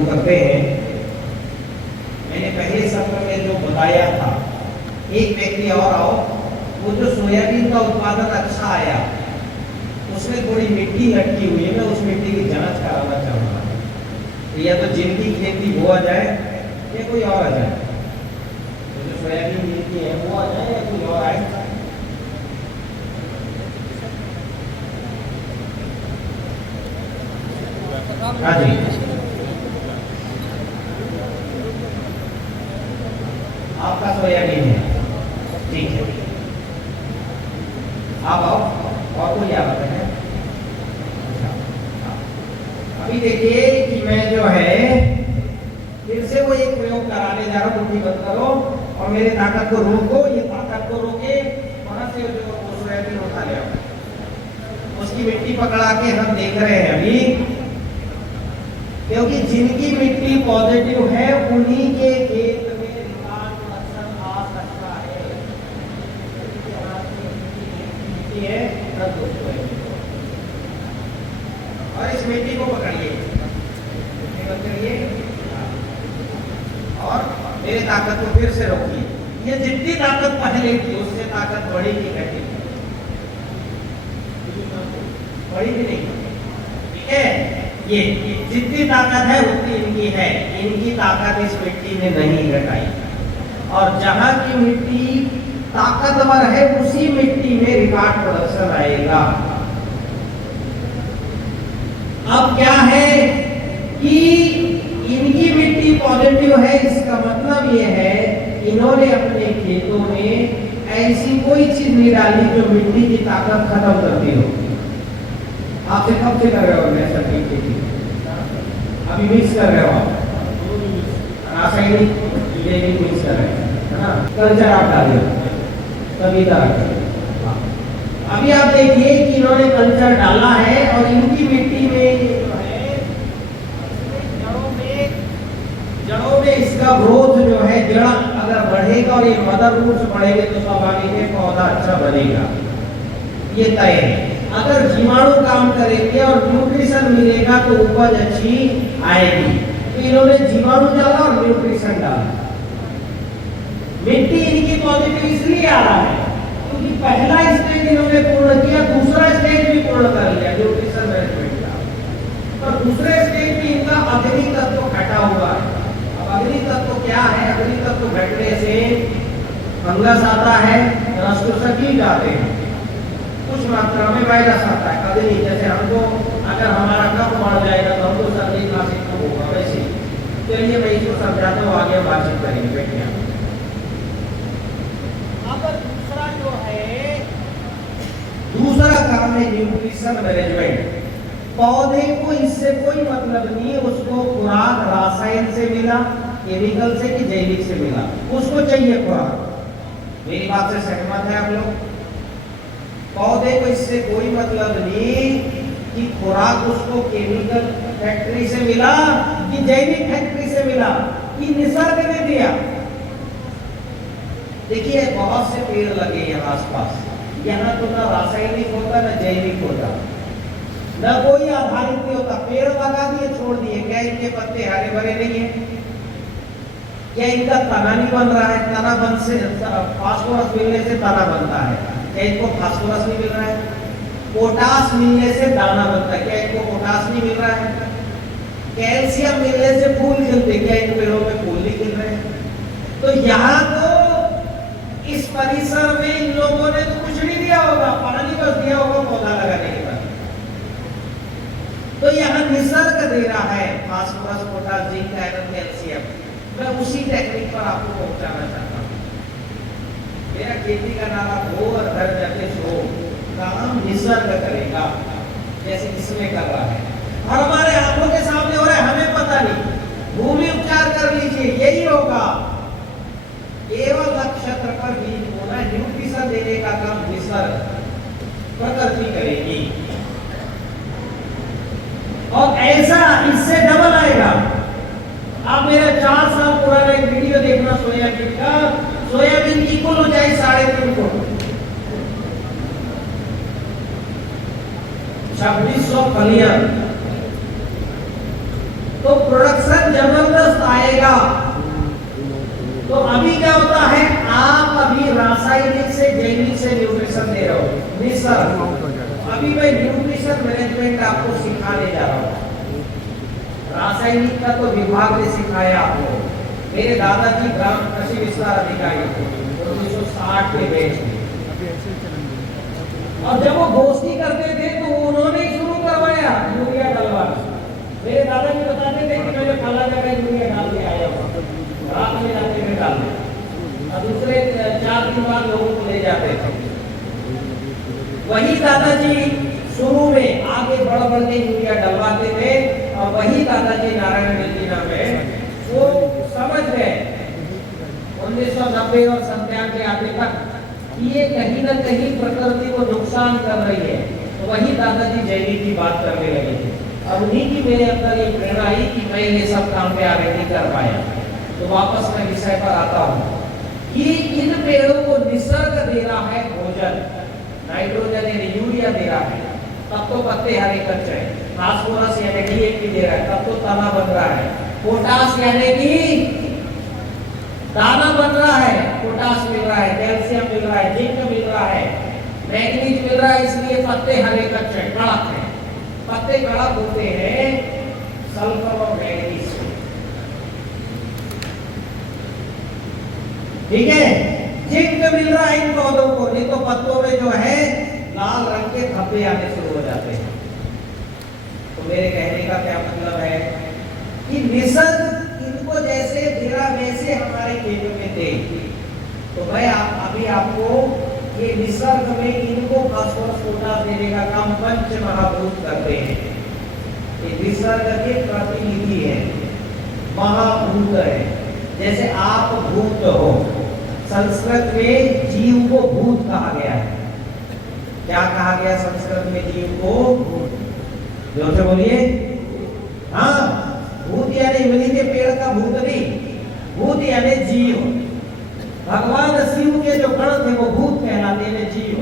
शुरू करते हैं। मैंने पहले सत्र में जो बताया था, एक व्यक्ति और आओ, वो जो सोयाबीन का उत्पादन अच्छा आया उसमें थोड़ी मिट्टी लटकी हुई है, मैं उस मिट्टी की जांच कराना चाहूँगा। तो या तो जिनकी खेती वो आ जाए या कोई और आ जाए, तो जो सोयाबीन मिट्टी है वो आ जाए या कोई और आए। हाँ जी, आपका सोयाबीन है, ठीक है, आप आओ। और कोई आ रहा है? अभी देखिए कि मैं जो है फिर से वो एक प्रयोग कराने जा रहा हूँ। बुद्धि बंद करो और मेरे ताकत को रोको, ये ताकत को रोके, वहां से जो सोयाबीन उठा ले आओ, उसकी मिट्टी पकड़ा के हम देख रहे हैं अभी, क्योंकि जिनकी मिट्टी पॉजिटिव है उन्हीं के खेत में रिकॉर्ड प्रोडक्शन आ सकता है। और इस मिट्टी को पकड़िए और मेरे ताकत को फिर से रोकिए। ये जितनी ताकत पहले थी उससे ताकत बढ़ेगी, घटेगी? बढ़ेगी नहीं, ठीक है। ये जितनी ताकत है उतनी इनकी है, इनकी ताकत इस मिट्टी ने नहीं घटाई। और जहां की मिट्टी ताकतवर है उसी मिट्टी में रिकॉर्ड प्रोडक्शन आएगा। अब क्या है कि इनकी मिट्टी पॉजिटिव है, इसका मतलब ये है इन्होंने अपने खेतों में ऐसी कोई चीज नहीं डाली जो मिट्टी की ताकत खत्म करती हो। आपसे कब से कर रहे हो ऐसा खेती? अभी मिक्स कर रहे हो आप, रासायनिक जैविक मिक्स कर रहे हैं, है ना? कल्चर आप डालिए तभी तरह। अभी आप देखिए कि इन्होंने कल्चर डाला है और इनकी मिट्टी में जो है जड़ों में इसका ग्रोथ जो है, जड़ अगर बढ़ेगा और ये मदर रूट्स बढ़ेंगे तो स्वाभाविक है पौधा अच्छा बनेगा, ये तय है। अगर जीवाणु काम करेंगे और न्यूट्रिशन मिलेगा तो उपज अच्छी आएगी। तो इन्होंने जीवाणु डाला और न्यूट्रिशन डाला। मिट्टी इनकी पॉजिटिव इसलिए आ रहा है क्योंकि पहला स्टेज इन्होंने पूर्ण किया, दूसरा स्टेज भी पूर्ण कर लिया न्यूट्रिशन मैनेजमेंट का। और दूसरे स्टेज में इनका अग्नि तत्व घटा हुआ है। अब अग्नि तत्व क्या है? अग्नि तत्व घटने से फंगस आता है, रसकोशकी जाते हैं, कुछ मात्रा में वायरस आता है। अग्नि जैसे हमको अगर हमारा कफ बढ़ जाएगा तो हमको सर्दी खांसी कब होगा, वैसे चलिए मैं इसको समझाता हूँ, आगे बातचीत करेंगे। बैठिए। अब दूसरा जो है, दूसरा काम है न्यूट्रिशन मैनेजमेंट। पौधे को इससे कोई मतलब नहीं है, उसको खुराक रासायन से मिला, केमिकल से कि जैविक से मिला, उसको चाहिए खुराक। मेरी बात से सहमत है आप लोग? पौधे को इससे कोई मतलब नहीं कि खुराक उसको केमिकल फैक्ट्री से मिला कि जैविक फैक्ट्री से मिला कि निसर्ग ने दिया। देखिए बहुत से पेड़ लगे यहाँ आसपास, यहाँ तो ना रासायनिक होता ना जैविक होता, ना कोई आधारित नहीं होता। पेड़ लगा दिए छोड़ दिए, क्या इनके पत्ते हरे भरे नहीं है? क्या इनका तना नहीं बन रहा है? तना बन से फास्फोरस मिलने से तना बनता है, क्या इनको फास्फोरस नहीं मिल रहा है? पोटास मिलने से दाना बनता है, क्या इनको पोटास नहीं मिल रहा है? कैल्शियम मिलने से फूल खिलते, क्या इन पेड़ों में फूल नहीं खिल रहे हैं? तो यहाँ तो इस परिसर में इन लोगों ने तो कुछ नहीं दिया होगा, पानी बस दिया होगा पौधा लगाने के बाद। तो यहाँ निसर्ग दे रहा है phosphorus, potash, zinc, iron, calcium. मैं उसी टेक्निक पर आपको पहुंचाना चाहता हूँ। मेरा खेती का नारा हो और घर जाके सो, काम निसर्ग करेगा जैसे इसमें कर रहा है और हमारे आंखों के सामने हो रहा है, हमें पता नहीं। भूमि उपचार कर लीजिए, यही होगा। केवल नक्षत्र पर बीज बोना, न्यूट्रिशन देने का काम निसर्ग प्रकृति करेगी और ऐसा इससे डबल आएगा। आप मेरा 4 साल पुराना एक वीडियो देखना सोयाबीन का। सोयाबीन की कुल ऊंचाई 3.5 फुट, 2600 फलियां, तो प्रोडक्शन जबरदस्त आएगा। तो अभी क्या होता है, आप अभी रासायनिक से जैविक से न्यूट्रिशन दे रहे हो, निसर्ग। अभी मैं न्यूट्रिशन मैनेजमेंट आपको सिखाने जा रहा हूँ। रासायनिक का तो विभाग ने सिखाया आपको। मेरे दादाजी ग्राम कृषि विस्तार अधिकारी थे 1960 के बैच में, और जब वो गोष्ठी करते थे तो उन्होंने शुरू करवाया यूरिया डलवाना। मेरे दादाजी बताते थे कि मैंने फला जगह यूरिया डाल के आया हूँ, रात में जाते हुए डाल दिया, और दूसरे 4 दिन बाद लोगों को ले जाते थे। वही दादाजी शुरू में आगे बढ़ बढ़ के यूरिया डलवाते थे, और वही दादाजी नारायण मेलजीना में वो समझ गए 1990 और 97 आते तक ये कहीं ना कहीं प्रकृति को नुकसान कर रही है। तो वही दादाजी जैविक की बात करने लगे थे, और उन्हीं की मेरे अंदर ये प्रेरणा आई कि मैं ये सब काम पे आगे नहीं कर पाया। तो वापस मैं विषय पर आता हूँ कि इन पेड़ों को निसर्ग दे रहा है भोजन, नाइट्रोजन यानी यूरिया दे रहा है, तब तो पत्ते हरे कच्चे हैं। फास्फोरस यानी डीएपी दे रहा है, तब तो तना बन रहा है। पोटास यानी कि दाना बन रहा है, पोटास मिल रहा है, कैल्शियम मिल रहा है, जिंक मिल रहा है, मैग्नीज मिल रहा है, इसलिए पत्ते हरे कच्चे कड़क हैं। पत्ते कड़क होते हैं सल्फर और मैग्नीज से, ठीक है। जिंक मिल रहा है इन पौधों को, नहीं तो पत्तों में जो है लाल रंग के धब्बे आने शुरू हो जाते हैं। तो मेरे कहने का क्या मतलब है कि निसर्ग इनको जैसे दे वैसे हमारे खेतों में दे। तो मैं अभी आपको ये निसर्ग में इनको फास्फोरस पोटास देने का काम पंच महाभूत करते हैं। ये निसर्ग के प्रतिनिधि है, महाभूत है। जैसे आप भूत हो, संस्कृत में जीव को भूत कहा गया है। क्या कहा गया संस्कृत में जीव को? जोर से बोलिए। हाँ, भूत यानी इमली के पेड़ का भूत नहीं, भूत यानी जीव। भगवान शिव के जो गण थे वो भूत कहलाते हैं, जीव।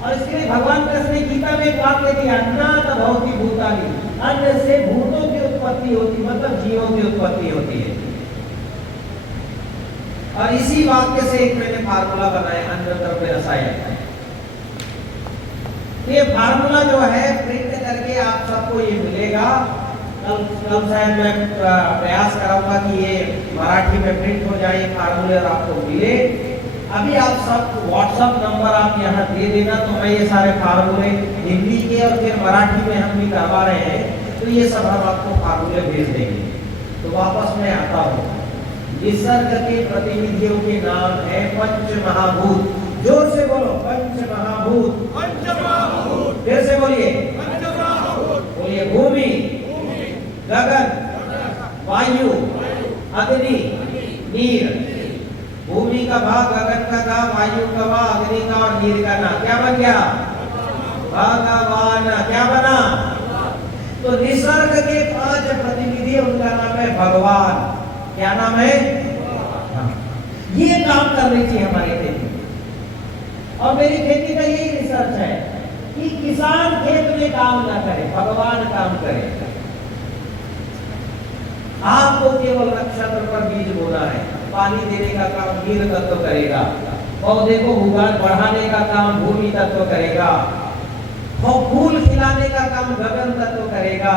और इसके लिए भगवान कृष्ण ने गीता में एक वाक्य दिया, अन्नात भवति भूतानि, अन्न से भूतों की उत्पत्ति होती, मतलब जीवों की उत्पत्ति होती है। और इसी वाक्य से एक मैंने फार्मूला बनाया, अन्न द्रव्य रसायन। ये फार्मूला जो है प्रिंट करके आप सबको ये मिलेगा। कल शायद मैं प्रयास कराऊंगा कि ये मराठी में प्रिंट हो जाए फार्मूले और आपको मिले। अभी आप सब व्हाट्सएप नंबर आप यहाँ दे देना, तो मैं ये सारे फार्मूले हिंदी के और फिर मराठी में हम भी करवा रहे हैं, तो ये सब हम आपको फार्मूले भेज देंगे। तो वापस मैं आता हूँ, निसर्ग के प्रतिनिधियों के नाम है पंच महाभूत। जोर से बोलो, पंच महाभूत। फिर से बोलिए, बोलिए भूमि, गगन, वायु, अग्नि, नीर। भूमि का भाग, गगन का गा, वायु का वा, अग्नि का और नीर का ना। क्या बन गया? भगवान। क्या बना? तो निसर्ग के 5 प्रतिनिधि, उनका नाम है भगवान। क्या नाम है? ये काम करनी चाहिए हमारी खेती। और मेरी खेती का यही रिसर्च है कि किसान खेत में काम ना करे, भगवान काम करे। आपको केवल नक्षत्र पर बीज बोना है, पानी देने का काम नीर तत्व करेगा, पौधे को उगान बढ़ाने का काम भूमि तत्व करेगा, फूल खिलाने का काम गगन तत्व करेगा,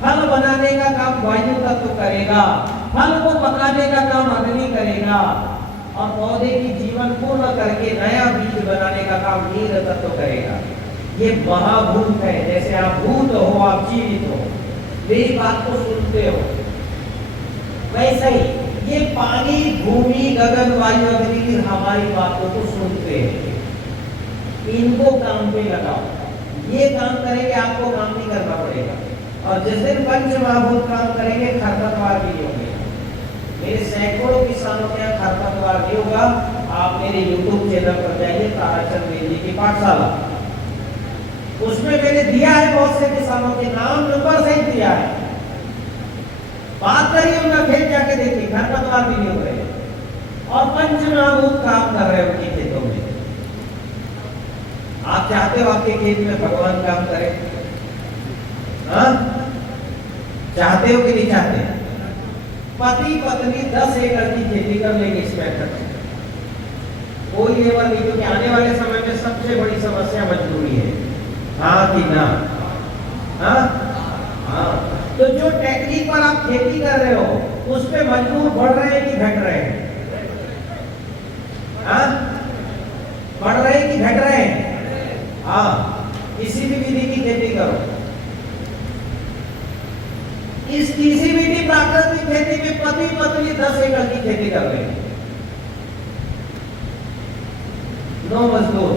फल बनाने का काम वायु तत्व करेगा, फल को पकाने का काम अग्नि करेगा, और पौधे की जीवन पूर्ण करके नया बीज बनाने का काम नीर तत्व करेगा। ये महाभूत है। जैसे आप भूत हो, आप जीवित हो, मेरी बात को सुनते हो, वैसे ही ये पानी, भूमि, गगन, वायु, अग्नि हमारी बातों को सुनते हैं। इनको काम पे लगाओ। ये काम करेंगे, आपको काम नहीं करना पड़ेगा। और जिस दिन पंच महाभूत काम करेंगे, खरपतवार भी नहीं होंगे। मेरे सैकड़ों किसानों के यहाँ खरपतवार नहीं होगा। आप मेरे YouTube चैनल पर जाइए, ताराचंद वेद जी की पाठशाला, उसमें मैंने दिया है बहुत से किसानों के नाम, नंबर सहित दिया है। बात करिए उनका, खेत जाके देखिए, खरपतवार भी नहीं हो रहे और पंच महाभूत काम कर रहे हैं उनके खेतों में। आप चाहते हो आपके खेत में भगवान काम करे? हाँ, चाहते हो कि नहीं चाहते? पति पत्नी 10 एकड़ की खेती कर लेंगे इस मेथड से, कोई लेबर नहीं, क्योंकि आने वाले समय में सबसे बड़ी समस्या मजदूरी है। हाँ कि ना? हाँ हाँ। तो जो टेक्निक पर आप खेती कर रहे हो उस पे मजदूर बढ़ रहे हैं कि घट रहे हैं? हाँ, बढ़ रहे हैं कि घट रहे हैं? हाँ, किसी भी विधि की खेती करो, इस किसी भी प्राकृतिक खेती में पति पत्नी 10 एकड़ की खेती कर रहे हैं, 9 मजदूर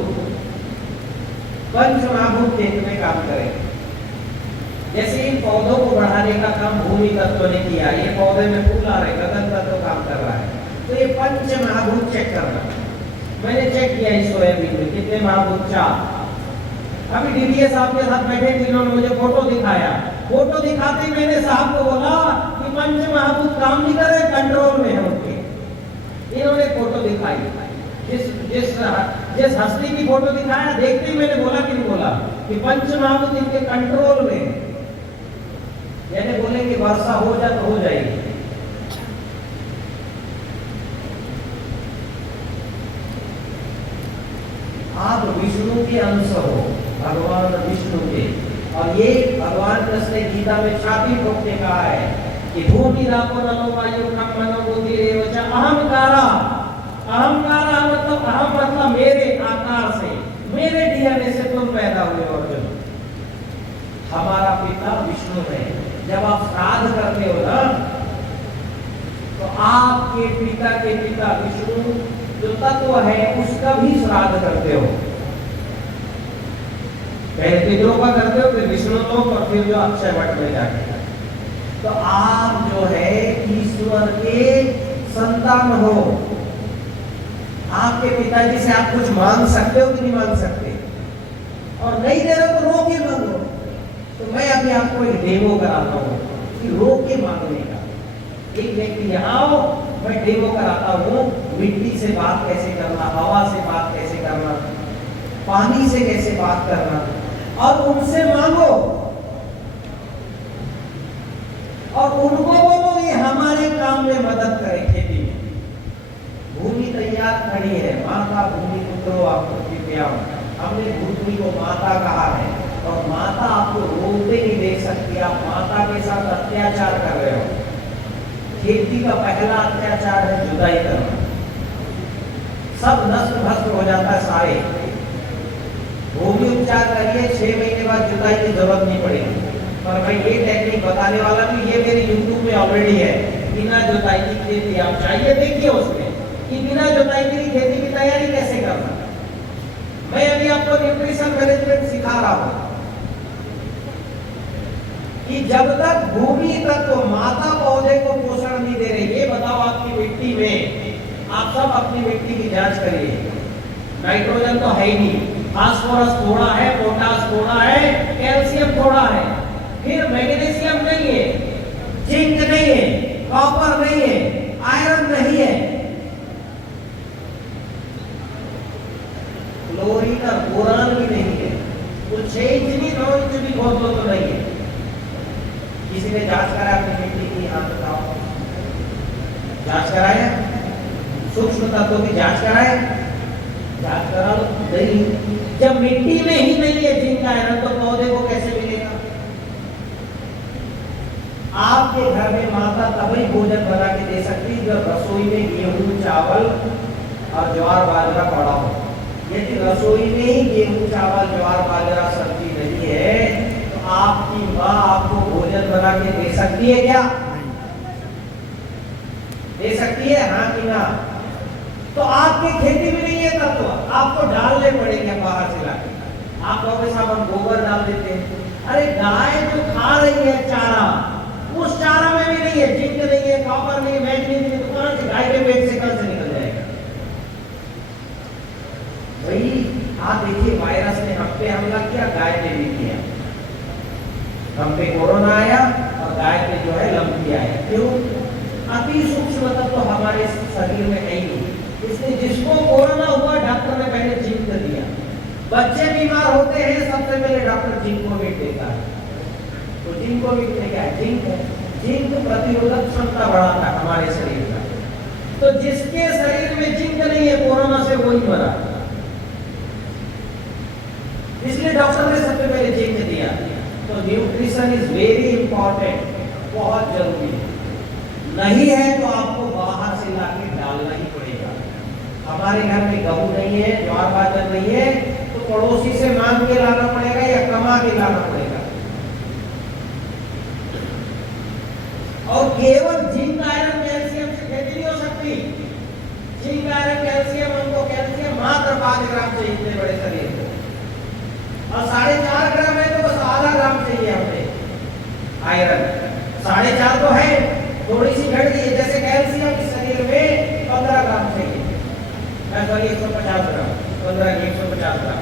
पंचमहाभूत खेत में काम करें। जैसे इन पौधों को बढ़ाने का काम भूमि तत्व ने किया, ये पौधे में फूल आ रहे, गगन तत्व काम कर रहा है, तो ये पंच महाभूत चेक करना। मैंने चेक किया इस सोयाबीन में कितने महाभूत? 4। अभी डीडीए साहब के साथ बैठे थे, इन्होंने मुझे फोटो दिखाया, फोटो दिखाते ही मैंने साहब को बोला कि पंच महाभूत काम नहीं कर रहे, कंट्रोल में है उनके। इन्होंने फोटो दिखाई, जिस हस्ती की फोटो दिखाया देखते ही मैंने बोला कि नहीं बोला कि पंच महाभूत इनके कंट्रोल में, यानी बोले कि वर्षा हो जाए तो हो जाएगी। आप विष्णु के अंश हो, भगवान विष्णु के, और ये भगवान कृष्ण ने गीता में छाती ठोक के कहा है कि भूमि रापो नलो वायु खम मनो बुद्धि रेवच अहंकारा। अहंकारा मतलब अहम मतलब मेरे आकार से, मेरे डीएनए से तुम पैदा हुए अर्जुन। हमारा पिता विष्णु है। जब आप श्राद्ध करते हो ना, तो आपके पिता के पिता विष्णु जो तत्व है उसका भी श्राद्ध करते हो। पहले पितरों का करते हो, फिर विष्णु लोक, और फिर जो अक्षय वट में जाके। तो आप जो है ईश्वर के संतान हो। आपके पिताजी से आप कुछ मांग सकते हो कि नहीं मांग सकते? और नहीं दे रहे तो रो के मांगो। तो मैं अभी आपको एक डेमो कराता हूँ कि रो के मांगने का। एक व्यक्ति यहाँ आओ, मैं डेमो कराता हूँ मिट्टी से बात कैसे करना, हवा से बात कैसे करना, पानी से कैसे बात करना, और उनसे मांगो और उनको बोलो ये हमारे काम में मदद करे खेती में। भूमि तैयार खड़ी है, माता भूमि पुत्रो आपको कृपया। हमने भूमि को माता कहा है, और माता आपको रोते नहीं देख सकती। आप माता के साथ अत्याचार कर रहे हो। खेती का पहला अत्याचार है जुदाई करना। सब नष्ट भ्रष्ट हो जाता है सारे। भूमि उपचार करिए, 6 महीने बाद जुताई की जरूरत नहीं पड़ेगी। पर मैं ये टेक्निक बताने वाला हूँ, ये मेरे YouTube में ऑलरेडी है। बिना जुताई की खेती आप चाहिए देखिए उसमें कि बिना जुताई की खेती की तैयारी कैसे करना। मैं अभी आपको न्यूट्रिशन मैनेजमेंट सिखा रहा हूँ कि जब तक भूमि तत्व माता पौधे को पोषण नहीं दे रही। ये बताओ आपकी मिट्टी में, आप सब अपनी मिट्टी की जांच करिए, नाइट्रोजन तो है ही नहीं, फास्फोरस थोड़ा है, पोटास थोड़ा है, कैल्शियम थोड़ा है, फिर मैग्नीशियम नहीं है, जिंक नहीं है, कॉपर नहीं है, आयरन नहीं है, क्लोरीन और बोरान भी नहीं है, कुछ 6 इंच भी 9 इंच भी बहुत तो नहीं है। किसी ने जांच कराया अपनी मिट्टी की? हाथ बताओ, जांच कराया? सूक्ष्म तत्वों की जांच कराए? जांच करा लो। नहीं, जब मिट्टी में ही नहीं है जिंक आयरन तो पौधे को कैसे मिलेगा? आपके घर में माता तभी भोजन बना के दे सकती है जब रसोई में गेहूं चावल और ज्वार बाजरा पड़ा हो। यदि रसोई में ही गेहूं चावल ज्वार बाजरा सब्जी नहीं है तो आपकी माँ आपको भोजन बना के दे सकती है क्या? दे सकती है? हाँ कि ना? तो आपकी खेती में नहीं है तत्व, आपको डालने पड़ेंगे बाहर से लाके। आप कहोगे साहब हम गोबर डाल देते हैं। अरे गाय जो खा रही है चारा, उस चारा में भी नहीं है, जिंक नहीं है, कॉपर नहीं है, मैग्नीशियम नहीं है, तो कहां से गाय के पेट से कहां से निकल जाएगा? वही आप देखिए, वायरस ने हम पे हमला किया, गाय ने भी किया। हम पे कोरोना आया और गाय पे जो है लंपी आया। क्यों? अति सूक्ष्म तत्व तो हमारे शरीर में है ही नहीं। इसलिए जिसको कोरोना हुआ डॉक्टर ने पहले जिंक दिया। बच्चे बीमार होते हैं सबसे पहले डॉक्टर जिंक को मीट देता है। तो जिंक को मीट क्या है? जिंक है। जिंक प्रतिरोधक क्षमता बढ़ाता है हमारे शरीर का। तो जिसके शरीर में जिंक नहीं है, कोरोना से वही मरा। इसलिए डॉक्टर ने सबसे पहले जिंक दिया। तो न्यूट्रिशन इज वेरी इंपॉर्टेंट, बहुत जरूरी है। नहीं है तो आपको बाहर से लाके डालना ही पड़ेगा। हमारे घर में गेहूं नहीं है, ज्वार बाजरा नहीं है, तो पड़ोसी से मांग के लाना पड़ेगा या कमा के लाना पड़ेगा। और केवल जिंक आयरन कैल्शियम से खेती नहीं हो सकती। जिंक आयरन कैल्शियम, हमको कैल्शियम मात्र 5 ग्राम चाहिए इतने बड़े शरीर को, और 4.5 ग्राम है तो बस आधा ग्राम चाहिए हमें आयरन। 4.5 तो है, थोड़ी सी घट गई है। जैसे कैल्शियम इस शरीर में 15 ग्राम चाहिए, सॉरी 150 ग्राम, 15 की 150 ग्राम।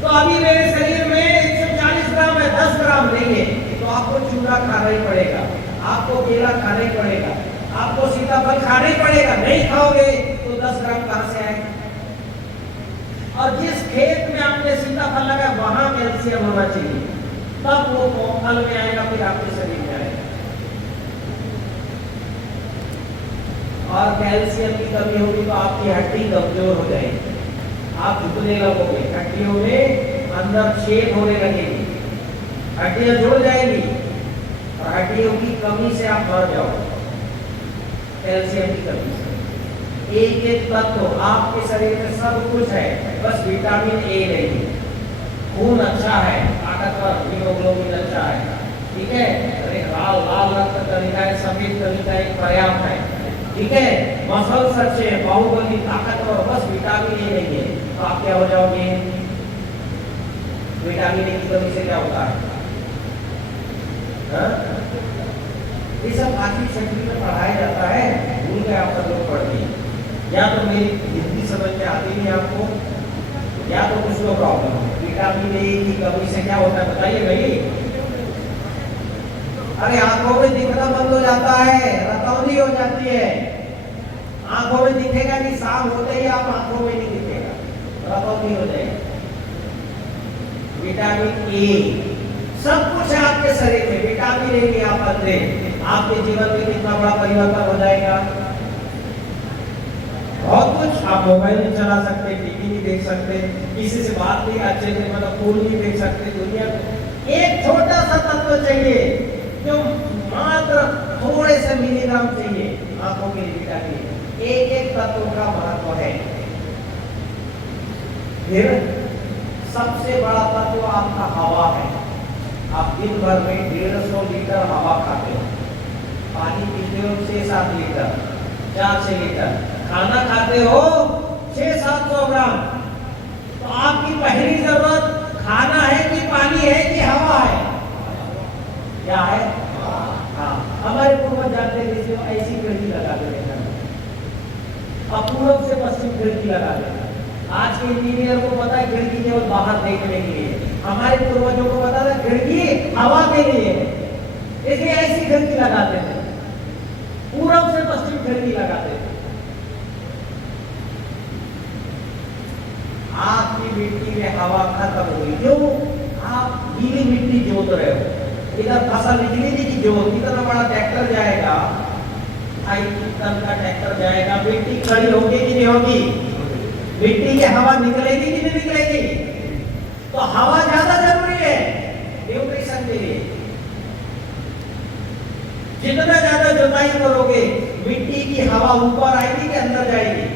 तो अभी मेरे शरीर में 140 ग्राम है, 10 ग्राम नहीं है, तो आपको चूड़ा खाना ही पड़ेगा, आपको केला खाना ही पड़ेगा, आपको सीताफल खाना ही पड़ेगा। नहीं खाओगे तो 10 ग्राम कहां से आएगा? और जिस खेत में आपने सीताफल लगाया वहां कैल्शियम होना चाहिए, तब वो फल में आएगा, फिर आपके शरीर में आएगा। और कैल्शियम की कमी होगी तो आपकी हड्डी कमजोर हो जाएगी, आप झुकने लगोगे, हड्डियों में अंदर छेद होने लगेगी, हड्डियां जुड़ जाएंगी और हड्डियों की कमी से आप मर जाओगे। कैल्शियम की कमी से एक एक तत्व आपके शरीर में सब कुछ है, बस विटामिन ए नहीं है। खून अच्छा है, ताकतवर, हीमोग्लोबिन अच्छा है, ठीक है, लाल लाल रक्त कणिका है, सफेद कणिका पर्याप्त है, ठीक है, मसल्स अच्छे हैं, बाहुबली ताकतवर, बस विटामिन ए नहीं है, तो आप क्या हो जाओगे? विटामिन ए की कमी से क्या होता है? ये सब आखिरी छठी में पढ़ाया जाता है, भूल के आप सब लोग पढ़ते हैं, या तो मेरी हिंदी समझ में आती नहीं आपको, या तो कुछ तो प्रॉब्लम है। विटामिन ए की कमी से क्या होता है बताइए भाई? अरे आंखों में दिखना बंद हो जाता है, रतौंधी हो जाती है, आंखों में दिखेगा कि शाम होते ही आप आंखों में नहीं दिखेगा, रतौंधी हो जाएगी। विटामिन ए सब कुछ है आपके शरीर में, विटामिन ए की आप बदले, आपके जीवन में कितना बड़ा परिवर्तन हो जाएगा। बहुत कुछ, आप मोबाइल नहीं चला सकते, टीवी नहीं देख सकते, किसी से बात नहीं अच्छे से मतलब फोन नहीं देख सकते, दुनिया में एक छोटा सा तत्व चाहिए जो मात्र थोड़े से मिलीग्राम चाहिए आंखों के लिए, विटामिन एक एक तत्व का महत्व है। फिर सबसे बड़ा तत्व आपका हवा है। आप दिन भर में 150 लीटर हवा खाते हो, पानी पीते हो 6-7 लीटर, 4-6 लीटर, खाना खाते हो 600-700 ग्राम। तो आपकी पहली जरूरत खाना है कि पानी है कि हवा है? क्या है? हाँ, हमारे पूर्वज जानते थे ऐसी खिड़की लगा देते हैं, अब पूर्व से पश्चिम खिड़की लगा देते। आज के इंजीनियर को पता है खिड़की केवल बाहर देखने के लिए, हमारे पूर्वजों को पता था खिड़की हवा के लिए, इसलिए ऐसी खिड़की लगाते थे, पूर्व से पश्चिम खिड़की लगाते थे। आपकी मिट्टी में हवा खत्म हुई, क्यों? आप गीली मिट्टी जोत रहे हो, इधर फसल निकली नहीं की जोत, इतना बड़ा ट्रैक्टर जाएगा, 2.5 टन का ट्रैक्टर जाएगा, मिट्टी खड़ी होगी कि नहीं होगी? मिट्टी की हवा निकलेगी कि नहीं निकलेगी? तो हवा ज्यादा जरूरी है न्यूट्रिशन के लिए। जितना ज्यादा जुताई करोगे मिट्टी की हवा ऊपर आएगी कि अंदर जाएगी?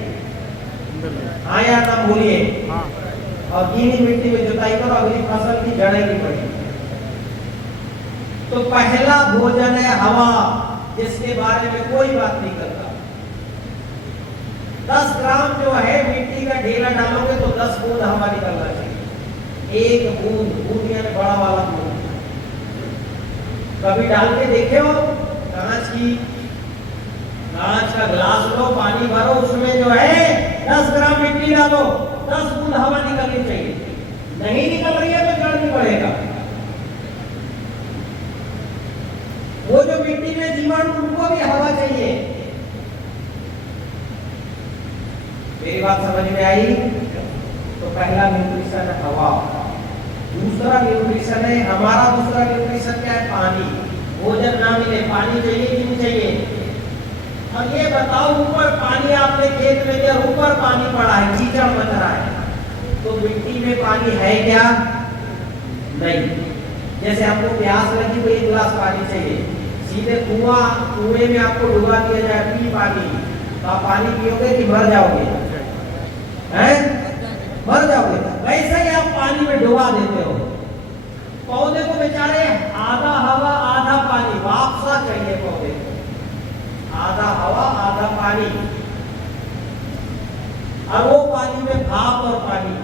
हाँ या ना बोलिए। और गीली मिट्टी में जुताई करो, अगली फसल की जड़ें नहीं पड़ेगी। तो पहला भोजन है हवा, जिसके बारे में कोई बात नहीं करता। 10 ग्राम जो है मिट्टी का ढेला डालोगे तो 10 बूंद हवा निकलना चाहिए। एक बूंद, बूंद यानी बड़ा वाला बूंद। कभी डाल के देखे हो? कांच का ग्लास लो, पानी भरो, उसमें जो है 10 ग्राम मिट्टी डालो, 10 बूंद हवा निकलनी चाहिए। नहीं निकल रही है तो जड़ नहीं बढ़ेगा। वो जो मिट्टी में जीवाणु, उनको भी हवा चाहिए। मेरी बात समझ में आई? तो पहला न्यूट्रिशन है हवा, दूसरा न्यूट्रिशन है हमारा, दूसरा न्यूट्रिशन क्या है? पानी। भोजन ना मिले, पानी चाहिए कि नहीं चाहिए? और ये बताओ, ऊपर पानी आपने खेत में दिया, ऊपर पानी पड़ा है, कीचड़ बन रहा है, तो मिट्टी में पानी है क्या? नहीं। जैसे आपको प्यास लगी तो एक गिलास पानी चाहिए, सीधे कुएं में आपको डुबा दिया जाए, पी पानी, तो आप पानी पियोगे कि मर जाओगे? हैं? मर जाओगे। वैसे ही आप पानी में डुबा देते हो। पौधे को बेचारे आधा हवा आधा पानी, वापसा चाहिए पौधे को, आधा हवा आधा पानी, और वो पानी में भाप और पानी।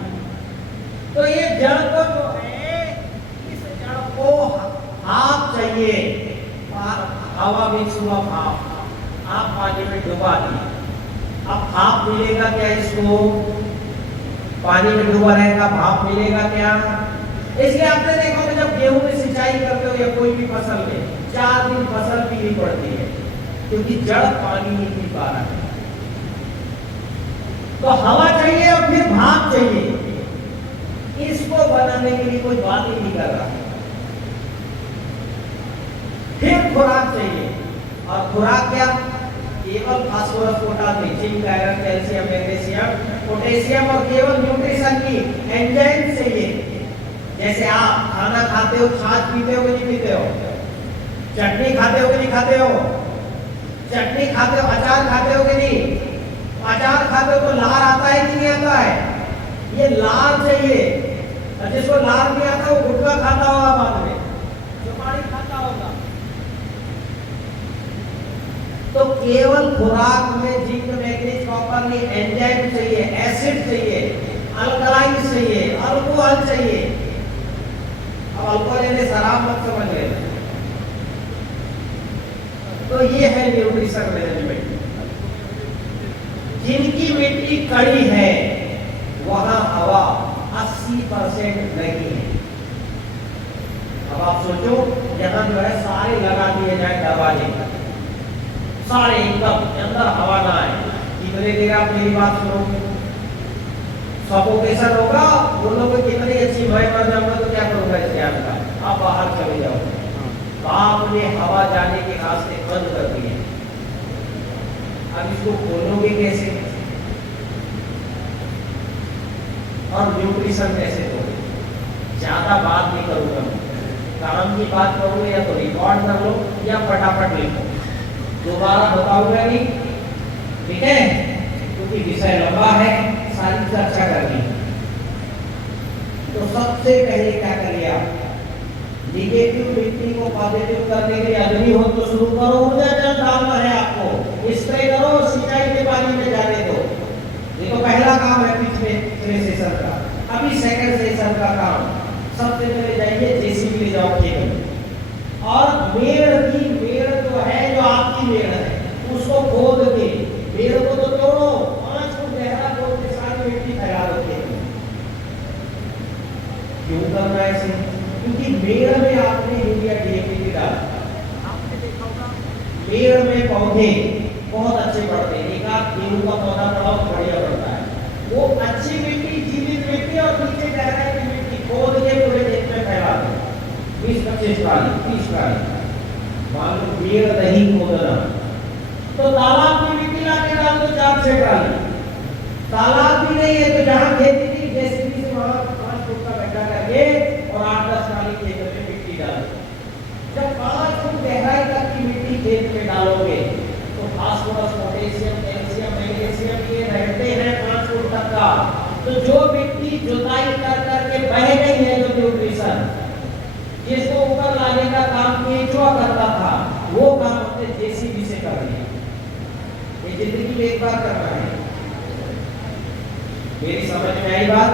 तो ये जड़ को जो है, इस जड़ को भाप चाहिए, हवा मिक्स हुआ भाप, आप पानी में डुबा दिए, अब भाप मिलेगा क्या? इसको पानी में डूबा रहेगा, भाप मिलेगा क्या? इसलिए आपने देखा होगा जब गेहूं में सिंचाई करते हो या कोई भी फसल में 4 दिन फसल पीनी पड़ती है, क्योंकि जड़ पानी नहीं पी पा रहा है। तो हवा चाहिए और फिर भाप चाहिए। इसको बनाने के लिए कोई बात ही नहीं कर रहा। फिर खुराक चाहिए, और खुराक क्या? केवल phosphorus, potash, zinc, iron, calcium, magnesium, potassium, और केवल न्यूट्रिशन की एंजाइम चाहिए। जैसे आप खाना खाते हो, छाछ पीते हो कि नहीं पीते हो? चटनी खाते हो कि नहीं खाते हो? चटनी खाते हो, अचार खाते हो कि नहीं? अचार खाते हो तो लार आता है कि नहीं आता है? ये लार चाहिए। और जिसको लार नहीं आता वो गुटखा खाता होगा, बाद में सुपारी खाता होगा। तो केवल खुराक में जिंक, मैग्नीज, कॉपर, एंजाइम चाहिए, एसिड चाहिए, अल्कलाइन चाहिए, अल्कोहल चाहिए। अब अल्कोहल यानी शराब मत समझ लेना। तो ये है न्यूट्रिशन मैनेजमेंट। जिनकी मिट्टी कड़ी है वहां हवा 80% नहीं है। अब आप सोचो, यहां जो है सारे लगा दिए जाए दरवाजे, सारे एकदम अंदर हवा ना आए, कितने देर आप मेरी बात सुनोगे? सफोकेशन होगा, बोलोगे कितनी अच्छी, मैं मर जाऊंगा तो क्या करूंगा इस ज्ञान का, आप बाहर चले जाओ। तो आपने हवा जाने के रास्ते बंद कर दिए, अब इसको खोलोगे कैसे? और न्यूट्रिशन कैसे दोगे? ज्यादा बात नहीं करूंगा, काम की बात करूंगा, या तो रिकॉर्ड कर लो या फटाफट लिखो, दोबारा बताऊंगा नहीं, ठीक है? क्योंकि विषय लंबा है, सारी चर्चा करनी। तो सबसे पहले क्या करिए आप? निगेटिव मिट्टी को पॉजिटिव करने के लिए अग्निहोत्र शुरू करो, ऊर्जा जल डालना है आपको, स्प्रे करो, सिंचाई के पानी में जाने दो। ये तो पहला काम है पिछले सेशन का। अभी सेकंड सेशन का काम, सबसे पहले जाइए जेसीबी ले जाओ केवल, और मेड़ जो है, जो आपकी मेड़ है, उसको खोद के, मेड़ को तो तोड़ो, 5 फुट गहरा खोद के सारी मिट्टी फैला दो। क्यों करना है ऐसे? क्योंकि मेड़ में आपने यूरिया डीएपी डाला, आपने देखा होगा मेड़ में पौधे बहुत अच्छे बढ़ते हैं। एक आध गेहूं का पौधा बढ़ाओ तो बढ़िया बढ़ता है। वो अच्छी मिट्टी, जीवित मिट्टी, और नीचे गहराई की मिट्टी खोद के पूरे खेत में फैला दो, 20-25 ट्राली, 30 ट्राली। मान लो पेड़ नहीं खोदना तो तालाब की मिट्टी लाके डाल दो 4-6 ट्राली। तालाब भी नहीं है तो जहां खेती थी जेसीबी से वहां 5 फुट का गड्ढा करके और 8-10 ट्राली खेत में मिट्टी डाल दो। जब 5 फुट गहराई तक की मिट्टी खेत में डालोगे तो फास्फोरस, पोटेशियम, कैल्शियम, मैग्नीशियम ये रहते हैं 5 फुट तक का। तो जो मिट्टी जुताई कर करके बह गई है, जो न्यूट्रिशन जिसको ऊपर लाने का काम केंचुआ करता था, वो काम हमने जेसीबी से कर दिया। ये जिंदगी में एक बार करना है। मेरी समझ में आई बात?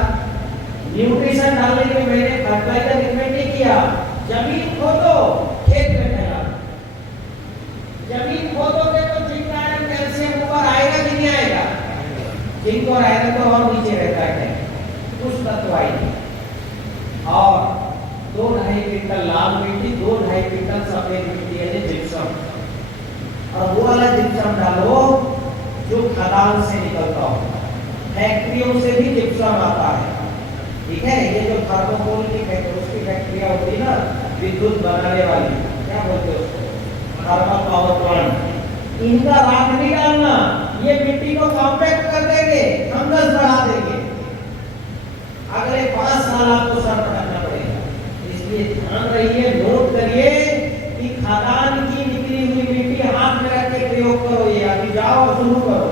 न्यूट्रिशन डालने के लिए मैंने फर्टिलाइजर रिकमेंड नहीं किया। जमीन खोदो, खेत में फैला। जमीन खोदोगे तो जिंक, आयरन, कैल्शियम ऊपर आएगा कि नहीं आएगा? जिंक और आयरन तो और नीचे रहता है, कुछ तत्व आएंगे। और 2-2.5 क्विंटल लाल मिट्टी, 2-2.5 क्विंटल सफेद मिट्टी है जिप्सम, और वो वाला जिप्सम डालो जो खदान से निकलता हो। फैक्ट्रियों से भी जिप्सम आता है, ठीक है? ये जो थर्मोकोल की उसकी फैक्ट्रियां होती है ना, विद्युत बनाने वाली, क्या बोलते हैं उसको? थर्मल पावर प्लांट, इनका राख नहीं डालना, ये मिट्टी को कॉम्पैक्ट कर देंगे, फंगस बढ़ा देंगे। अगले 5 साल आपको सर पटकना पड़ेगा। इसलिए ध्यान रहिए, नोट करिए कि खदान की निकली हुई मिट्टी हाथ में रख के प्रयोग करो। ये अभी जाओ और शुरू करो,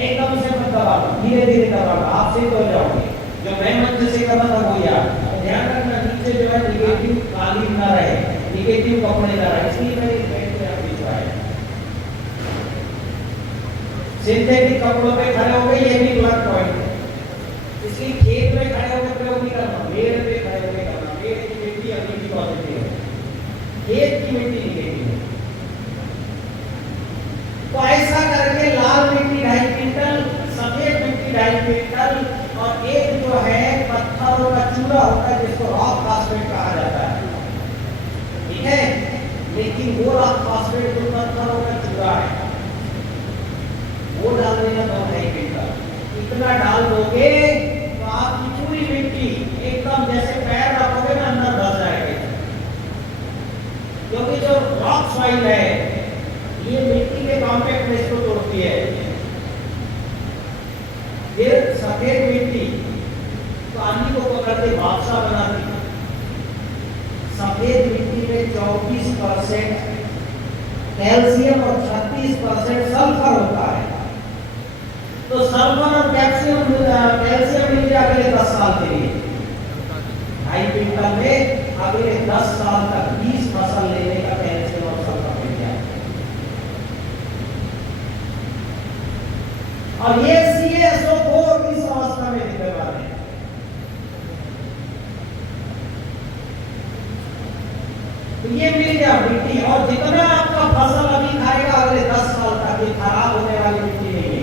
एकदम से मत दबाओ, धीरे धीरे दबाओ, आप सिद्ध हो जाओगे। जो मैं मंच से कर रहा था वो यार ध्यान रखना, नीचे जो है निगेटिव कालीन ना रहे, निगेटिव कपड़े ना रहे, इसलिए मैंने इस बेड पे आप भिजवाया। सिंथेटिक कपड़ों पे खड़े हो गए, ये भी प्लस पॉइंट है। इसलिए खेत में खड़े होकर प्रयोग नहीं करना, पेड़ पे खड़े होकर करना। पेड़ की मिट्टी अभी भी पॉजिटिव है, खेत की मिट्टी निगेटिव है। तो ऐसा करके लाल मिट्टी 2.5 क्विंटल, सफेद मिट्टी 2.5 क्विंटल, और एक जो है पत्थरों का चूरा होता है जिसको रॉक फॉस्फेट कहा जाता है, ठीक है। लेकिन वो रॉक फॉस्फेट जो पत्थरों का चूरा है वो डाल देना 2.5 क्विंटल। इतना डाल दोगे तो आपकी पूरी मिट्टी एकदम जैसे पैर रखोगे ना अंदर धस जाएगी, क्योंकि जो रॉक सॉइल है ये मिट्टी के कॉम्पैक्टनेस को तोड़ती है। फिर सफेद मिट्टी पानी को पकड़ के वापसा बनाती है। सफेद मिट्टी में 24% कैल्शियम और 36% सल्फर होता है। तो सल्फर और कैल्शियम मिल जाए अगले 10 साल के लिए। 2.5 क्विंटल में अगले 10 साल तक 20 फसल लेने का कैल्शियम और सल्फर मिल जाए। और ये CaSO4 किस अवस्था में दिखने वाले हैं? तो ये मिल गया मिट्टी, और जितना आपका फसल अभी खाएगा अगले 10 साल तक, ये खराब होने वाली मिट्टी नहीं है,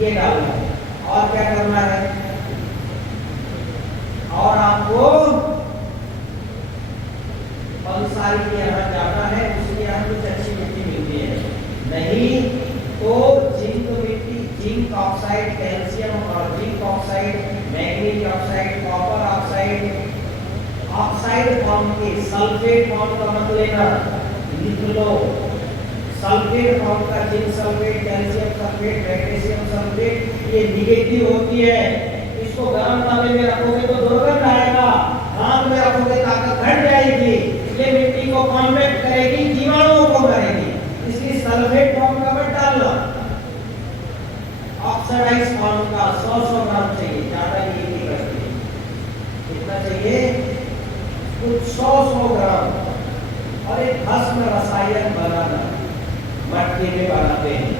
ये डालना है। और क्या करना है? और आपको पंसारी के यहाँ जाना है, उसके यहाँ कुछ अच्छी मिट्टी मिलती है, नहीं तो जिंक मिट्टी, जिंक ऑक्साइड, कैल्शियम और zinc oxide, manganese oxide, copper oxide, oxide form के, सल्फेट फॉर्म का मत लेना, लिख लो। सल्फेट फॉर्म का zinc sulphate, calcium sulphate, magnesium sulphate, ये निगेटिव होती है। इसको गर्म तावे में रखोगे तो दुर्गंध आएगा, हाथ में रखोगे ताकत घट जाएगी, ये मिट्टी को कॉम्पैक्ट करेगी, जीवाणुओं को मारेगी। इसलिए सल्फेट फॉर्म का मत डालना। ऑक्सीडाइज फॉर्म का 100 ग्राम चाहिए, ज्यादा नहीं करती, कितना चाहिए? कुछ 100 ग्राम। और एक भस्म रसायन बनाना, मट्टी में बनाते हैं,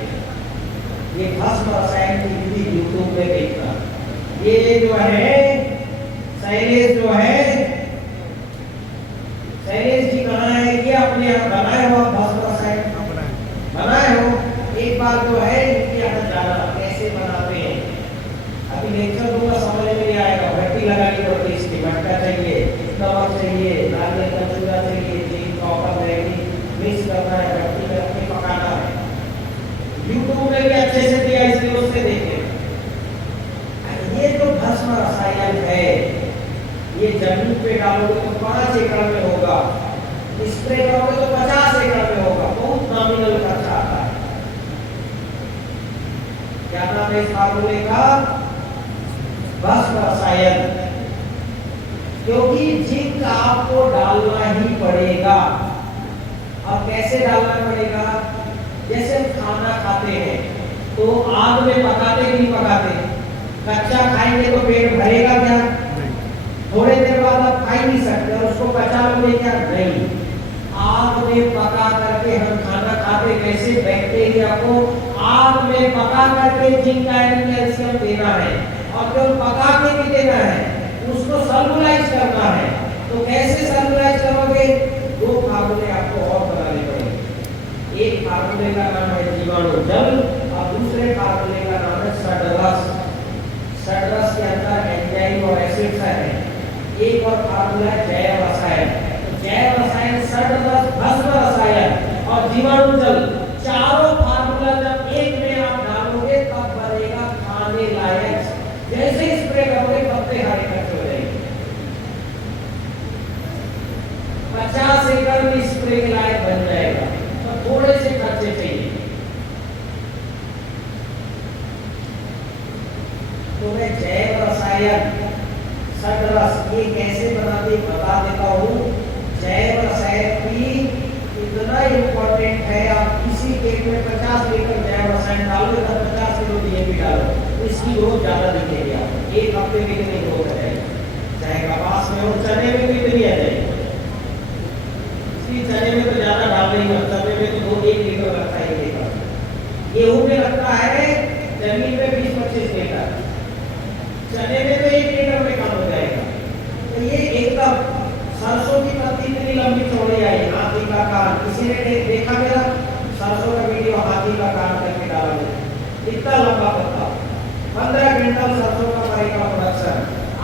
ये भस्म रसायन की विधि यूट्यूब पे देखना। ये जो है शैलेश जो है, शैलेश जी कहाँ है? ये अपने यहाँ बनाए हो भस्म रसायन, बनाए हो। एक बार जो है इनके यहाँ जाना, कैसे बनाते हैं अभी लेक्चर दूंगा, समझ में नहीं आएगा। भट्टी लगानी पड़ती है, इसकी मटका चाहिए, नमक चाहिए, नारियल का चूरा चाहिए, जिंक कॉपर मैग्नीज मिक्स करना है, भट्टी में रख के पकाना है। यूट्यूब में भी अच्छे से दिया, इसलिए उससे देखें। ये जो भस्म रसायन है ये जमीन पे डालोगे तो 5 एकड़ में होगा, स्प्रे करोगे तो 50 एकड़ में होगा, बहुत नॉमिनल खर्चा आता है। क्या नाम है इस फार्मूले का? भस्म रसायन। क्योंकि जिंक आपको डालना ही पड़ेगा। अब कैसे डालना पड़ेगा? जैसे हम खाना खाते हैं तो आग में पकाते कि नहीं पकाते? कच्चा खाएंगे तो पेट भरेगा क्या? थोड़े देर बाद आप खा ही नहीं सकते, और उसको पचा लोगे क्या? नहीं। आग में पका करके हम खाना खाते, कैसे? बैक्टीरिया को आग में पका करके जिंक आयरन कैल्शियम देना है, और जो पका के भी देना है उसको सल्फुलाइज करना है। तो कैसे सल्फुलाइज करोगे? 2 फार्मूले आपको और बनाने पड़ेंगे। एक फार्मूले का नाम है जीवाणु जल, और दूसरे फार्मूले का नाम है सडरस। सडरस के अंदर एंजाइम और एसिड्स है। एक और फार्मूला है जैव रसायन। तो जैव रसायन, सडरस, भस्म रसायन और जीवाणु जल, चारों फार्मूला जब एक में आप डालोगे तब बनेगा खाने लायक। जैसे स्प्रे करोगे पत्ते हरे इकट्ठे हो जाएंगे। 50 एकड़ में स्प्रे के लायक बन जाएगा। खेत में 50 लीटर जैव रसायन डालो या 50 किलो डीएपी डालो, इसकी ग्रोथ ज्यादा दिखेगी आपको। एक हफ्ते में कितनी ग्रोथ आ जाएगी, चाहे कपास में हो, चने में भी कितनी आ जाएगी। इसलिए चने में तो ज्यादा डाल नहीं है, चने में तो 2-1 लीटर लगता है एक एकड़। गेहूं में लगता है जमीन में 20-25 लीटर, चने में तो 1 लीटर में कम हो जाएगा। तो ये एकदम सरसों की पत्ती इतनी लंबी चौड़ी आई, हाथी का कान, किसी ने देखा मेरा सरसों का वीडियो, हाथी का कान करके डाला है, इतना लंबा पत्ता। 15 क्विंटल सरसों का पड़ेगा प्रोडक्शन।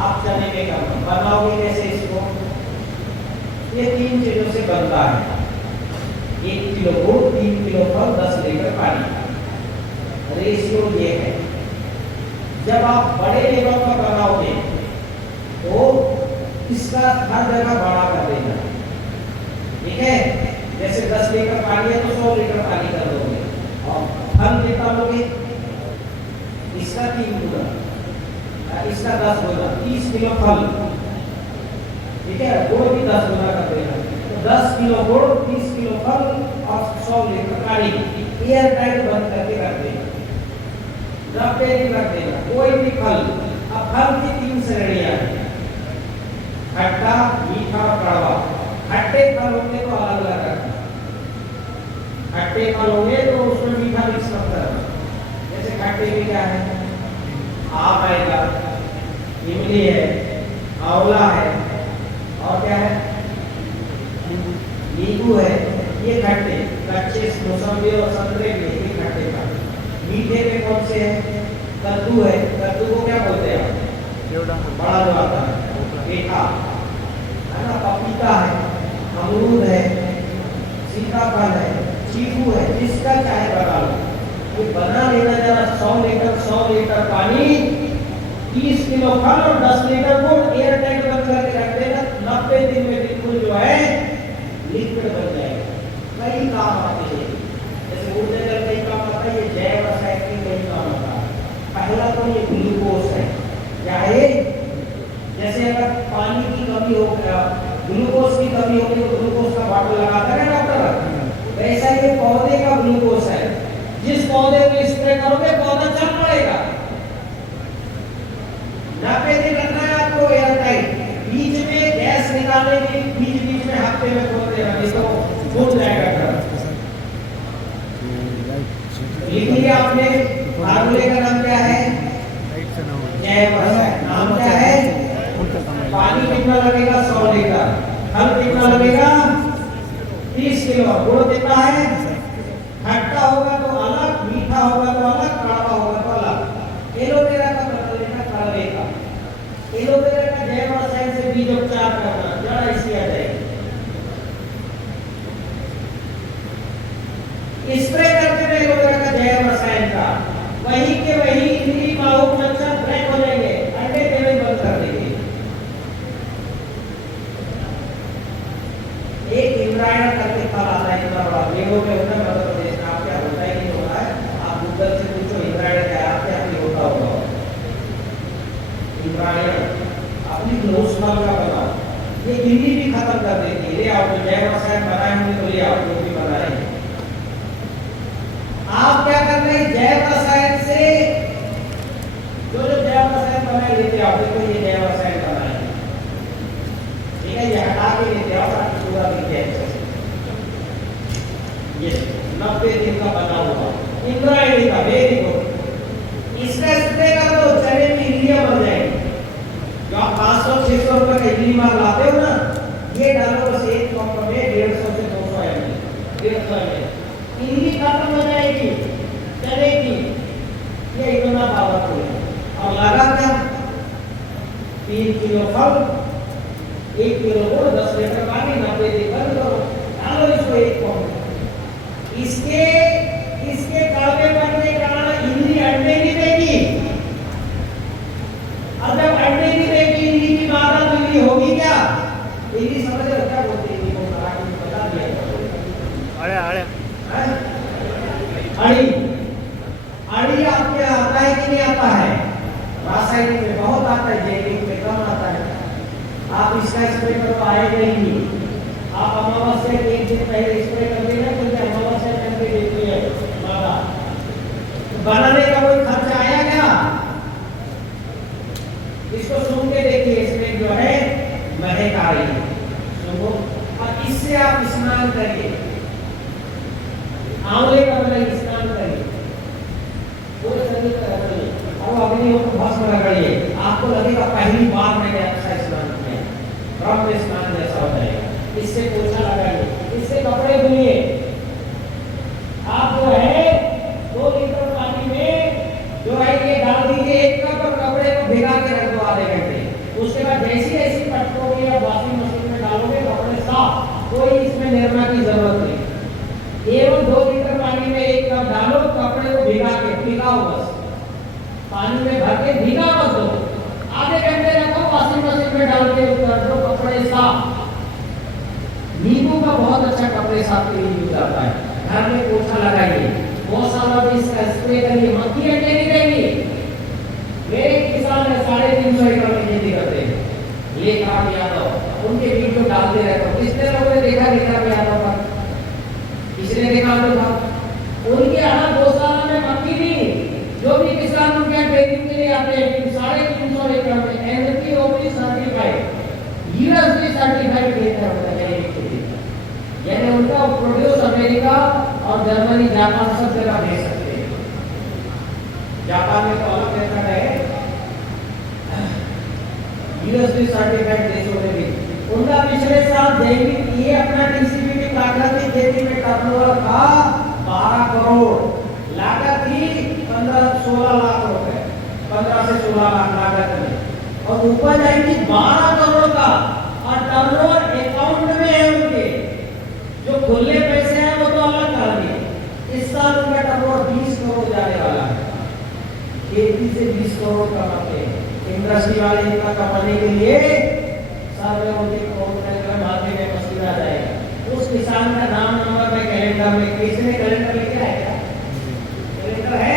आप चने में कम बनाओगे कैसे इसको? ये 3 चीजों से बनता है, 1 किलो गुड़, 3 किलो फल, 10 लीटर पानी। रेशियो ये है। जब आप बड़े लेवल पर बनाओगे तो इसका हर जगह बड़ा कर देना, ठीक है। जैसे 10 लीटर पानी है तो 100 लीटर पानी कर दोगे, और फल कितना लोगे? इसका 3 गुना, इसका 10 गुना, 30 किलो फल, ठीक है। गुड़ भी 10 गुना कर देना, तो 10 किलो गुड़, 30 किलो फल और 100 लीटर पानी एयर टाइट बंद करके रख देना, 90 दिन रख देना। कोई भी फल, अब फल की 3 श्रेणियां हैं, खट्टा, मीठा और कड़वा। खट्टे फल होंगे तो अलग अलग रखना, खट्टे फल होंगे तो उसमें मीठा मिक्स मत करना। जैसे खट्टे में क्या है, आम आएगा, इमली है, आंवला है, और क्या है, नींबू है, ये खट्टे। कच्चे मौसमी और संतरे में ये खट्टे फल। मीठे में कौन से है? कद्दू है, कद्दू को क्या बोलते हैं? बड़ा जो आता है पेठा, है ना, पपीता है, अमरूद है, सीताफल है, चीकू है, जिसका चाहे बना लो। ये बना लेना जरा। 100 लीटर पानी, 30 किलो फल और 10 लीटर गुड़ एयर टाइट बंद करके रख देना। 90 दिन में बिल्कुल जो है लिक्विड बन जाएगा। कई काम आते हैं, जैसे ऊर्जा जल कई काम आता है, ये जैव रसायन के कई काम आता है। पहला तो ये ग्लूकोज है, क्या है? जैसे अगर पानी की कमी हो गया, ग्लूकोज की कमी होगी तो ग्लूकोज का बॉटल लगाता है डॉक्टर, वैसा ये पौधे का ग्लूकोज है। जिस पौधे में स्प्रे करोगे पौधा चल पड़ेगा। 90 दिन रखना है आपको एयर टाइट। बीच में गैस निकालने के बीच में हफ्ते में खोलते रहने तो फूट जाएगा। लिख लिया आपने, फार्मूले का नाम क्या है? जैव रसायन। नाम क्या है? पानी कितना लगेगा? 100 लीटर। फल कितना लगेगा? 30 किलो। गुड़ कितना है? खट्टा होगा तो अलग, मीठा होगा तो अलग, कड़वा होगा तो अलग। एलोवेरा का बदल लेना कड़वे का। एलोवेरा का जैव रसायन से बीज उपचार करना, जड़ ऐसी आ जाएगी। स्प्रे करते हुए एलोवेरा का जैव रसायन का, वही के वही इमली, माहू, मच्छर ब्रेक हो जाएंगे, अंडे देने बंद कर देंगे। एक इंद्रायण करके फल आता है, इतना बड़ा बेगों में होता है मध्य प्रदेश में। आप क्या होता है कि होता है, आप गूगल से पूछो इंद्रायण क्या है, आपके यहाँ भी होता होगा। इंद्रायण अपनी ग्लोस फल का बनाओ, ये इमली भी खत्म कर देती है। ले आओ, जो जैव रसायन बनाए होंगे तो ले आओ, जो भी बनाए। आप क्या कर रहे हैं? जैव रसायन से जो जैव रसायन बनाए लेते आओ। देखो ये जैव रसायन बनाए, ठीक है, ये हटा के लेते आओ ताकि पूरा दिख जाए। ये 90 दिन का बना हुआ इंद्रायणी का, वेरी गुड। इसका स्प्रे कर दो, चने में इल्लियां बन जाएगी। जो आप 500-600 रुपए का इल्ली माल लाते हो ना, ये डालो बस एक कप में 150 से 200 ml, 150 ml इल्ली खत्म हो जाएगी चने की। ये इतना पावरफुल है। और लगा क्या? 3 किलो फल, 1 किलो गुड़, 10 लीटर पानी, 90 दिन बंद करो, डालो इसको 1 कप। इसके कड़वे बनने के कारण इमली अंडे नहीं देगी, और जब अंडे नहीं देगी इमली की मादा, तो इमली होगी क्या? इमली समझ रहे हो क्या बोलते हैं? इमली को मराठी में बता दिया। अरे अड़ी, अड़ी आपके आता है कि नहीं आता है? रासायनिक में बहुत आता है, जैविक में कम आता है। आप इसका स्प्रे करो, आएगा ही नहीं। आप अमावस्या के 1 दिन पहले स्प्रे कर देना, क्योंकि अमावस्या करके देखते हैं आंवले का मतलब स्नान करिए, पूरे शरीर पर रगड़िए, और अग्नि को भस्म रगड़िए, आपको लगेगा पहली बार मैंने अच्छा स्नान किया, ब्रह्म स्नान जैसा हो जाएगा। इससे पोछा लगाइए, इससे कपड़े धुलिए। आप जो है 2 लीटर पानी में जो है ये डाल दीजिए 1 कप, और कपड़े को भिगा के रख दो आधे घंटे। उसके बाद जैसी जैसी पटकोगे या वॉशिंग मशीन में डालोगे कपड़े साफ, कोई इसमें निरमा की जरूरत नहीं। एवं 2 लीटर पानी में 1 कप डालो, कपड़े को भिगा के, भिगाओ बस, पानी में भर के भिगा मत दो, आधे घंटे रखो, वॉशिंग मशीन में डाल के उतार दो, कपड़े साफ। नींबू का बहुत अच्छा कपड़े साफ के लिए यूज आता है। घर में पोछा लगाइए, बहुत सारा भी इसका स्प्रे करिए, मक्खी अंडे नहीं देंगी। मेरे किसान है 350 एकड़ में खेती करते हैं, लेखराम यादव, उनके वीडियो डालते रहते हो, कितने लोगों ने देखा लेखराम यादव का? किसने देखा था? उनके यहाँ गौशाला में मक्खी नहीं, जो भी किसान उनके यहाँ ट्रेनिंग के लिए आते हैं 350 एकड़ में एनपीओपी सर्टिफाइड, यूएसडी सर्टिफाइड लेकर होता है, यानी उनका प्रोड्यूस अमेरिका और जर्मनी, जापान सब जगह भेज सकते हैं। जापान में तो अलग मेथड है, यूएसडी सर्टिफाइड देशों में भी। उनका पिछले साल जैविक ये अपना टीसीपी की प्राकृतिक खेती में टर्नओवर था 12 करोड़, लागत थी 15-16 लाख रुपए, 15 से 16 लाख लागत में, और उपज आई थी 12 करोड़ का, और टर्नओवर अकाउंट में है उनके, जो खुले पैसे हैं वो तो अलग कर दिए। इस साल उनका टर्नओवर 20 करोड़ जाने वाला है, खेती से 20 करोड़ कमाते हैं। इंडस्ट्री वाले इतना कमाने के लिए में मशीन आ जाएगा। उस किसान का नाम नंबर में कैलेंडर में, किसने कैलेंडर लेके आएगा? कैलेंडर है,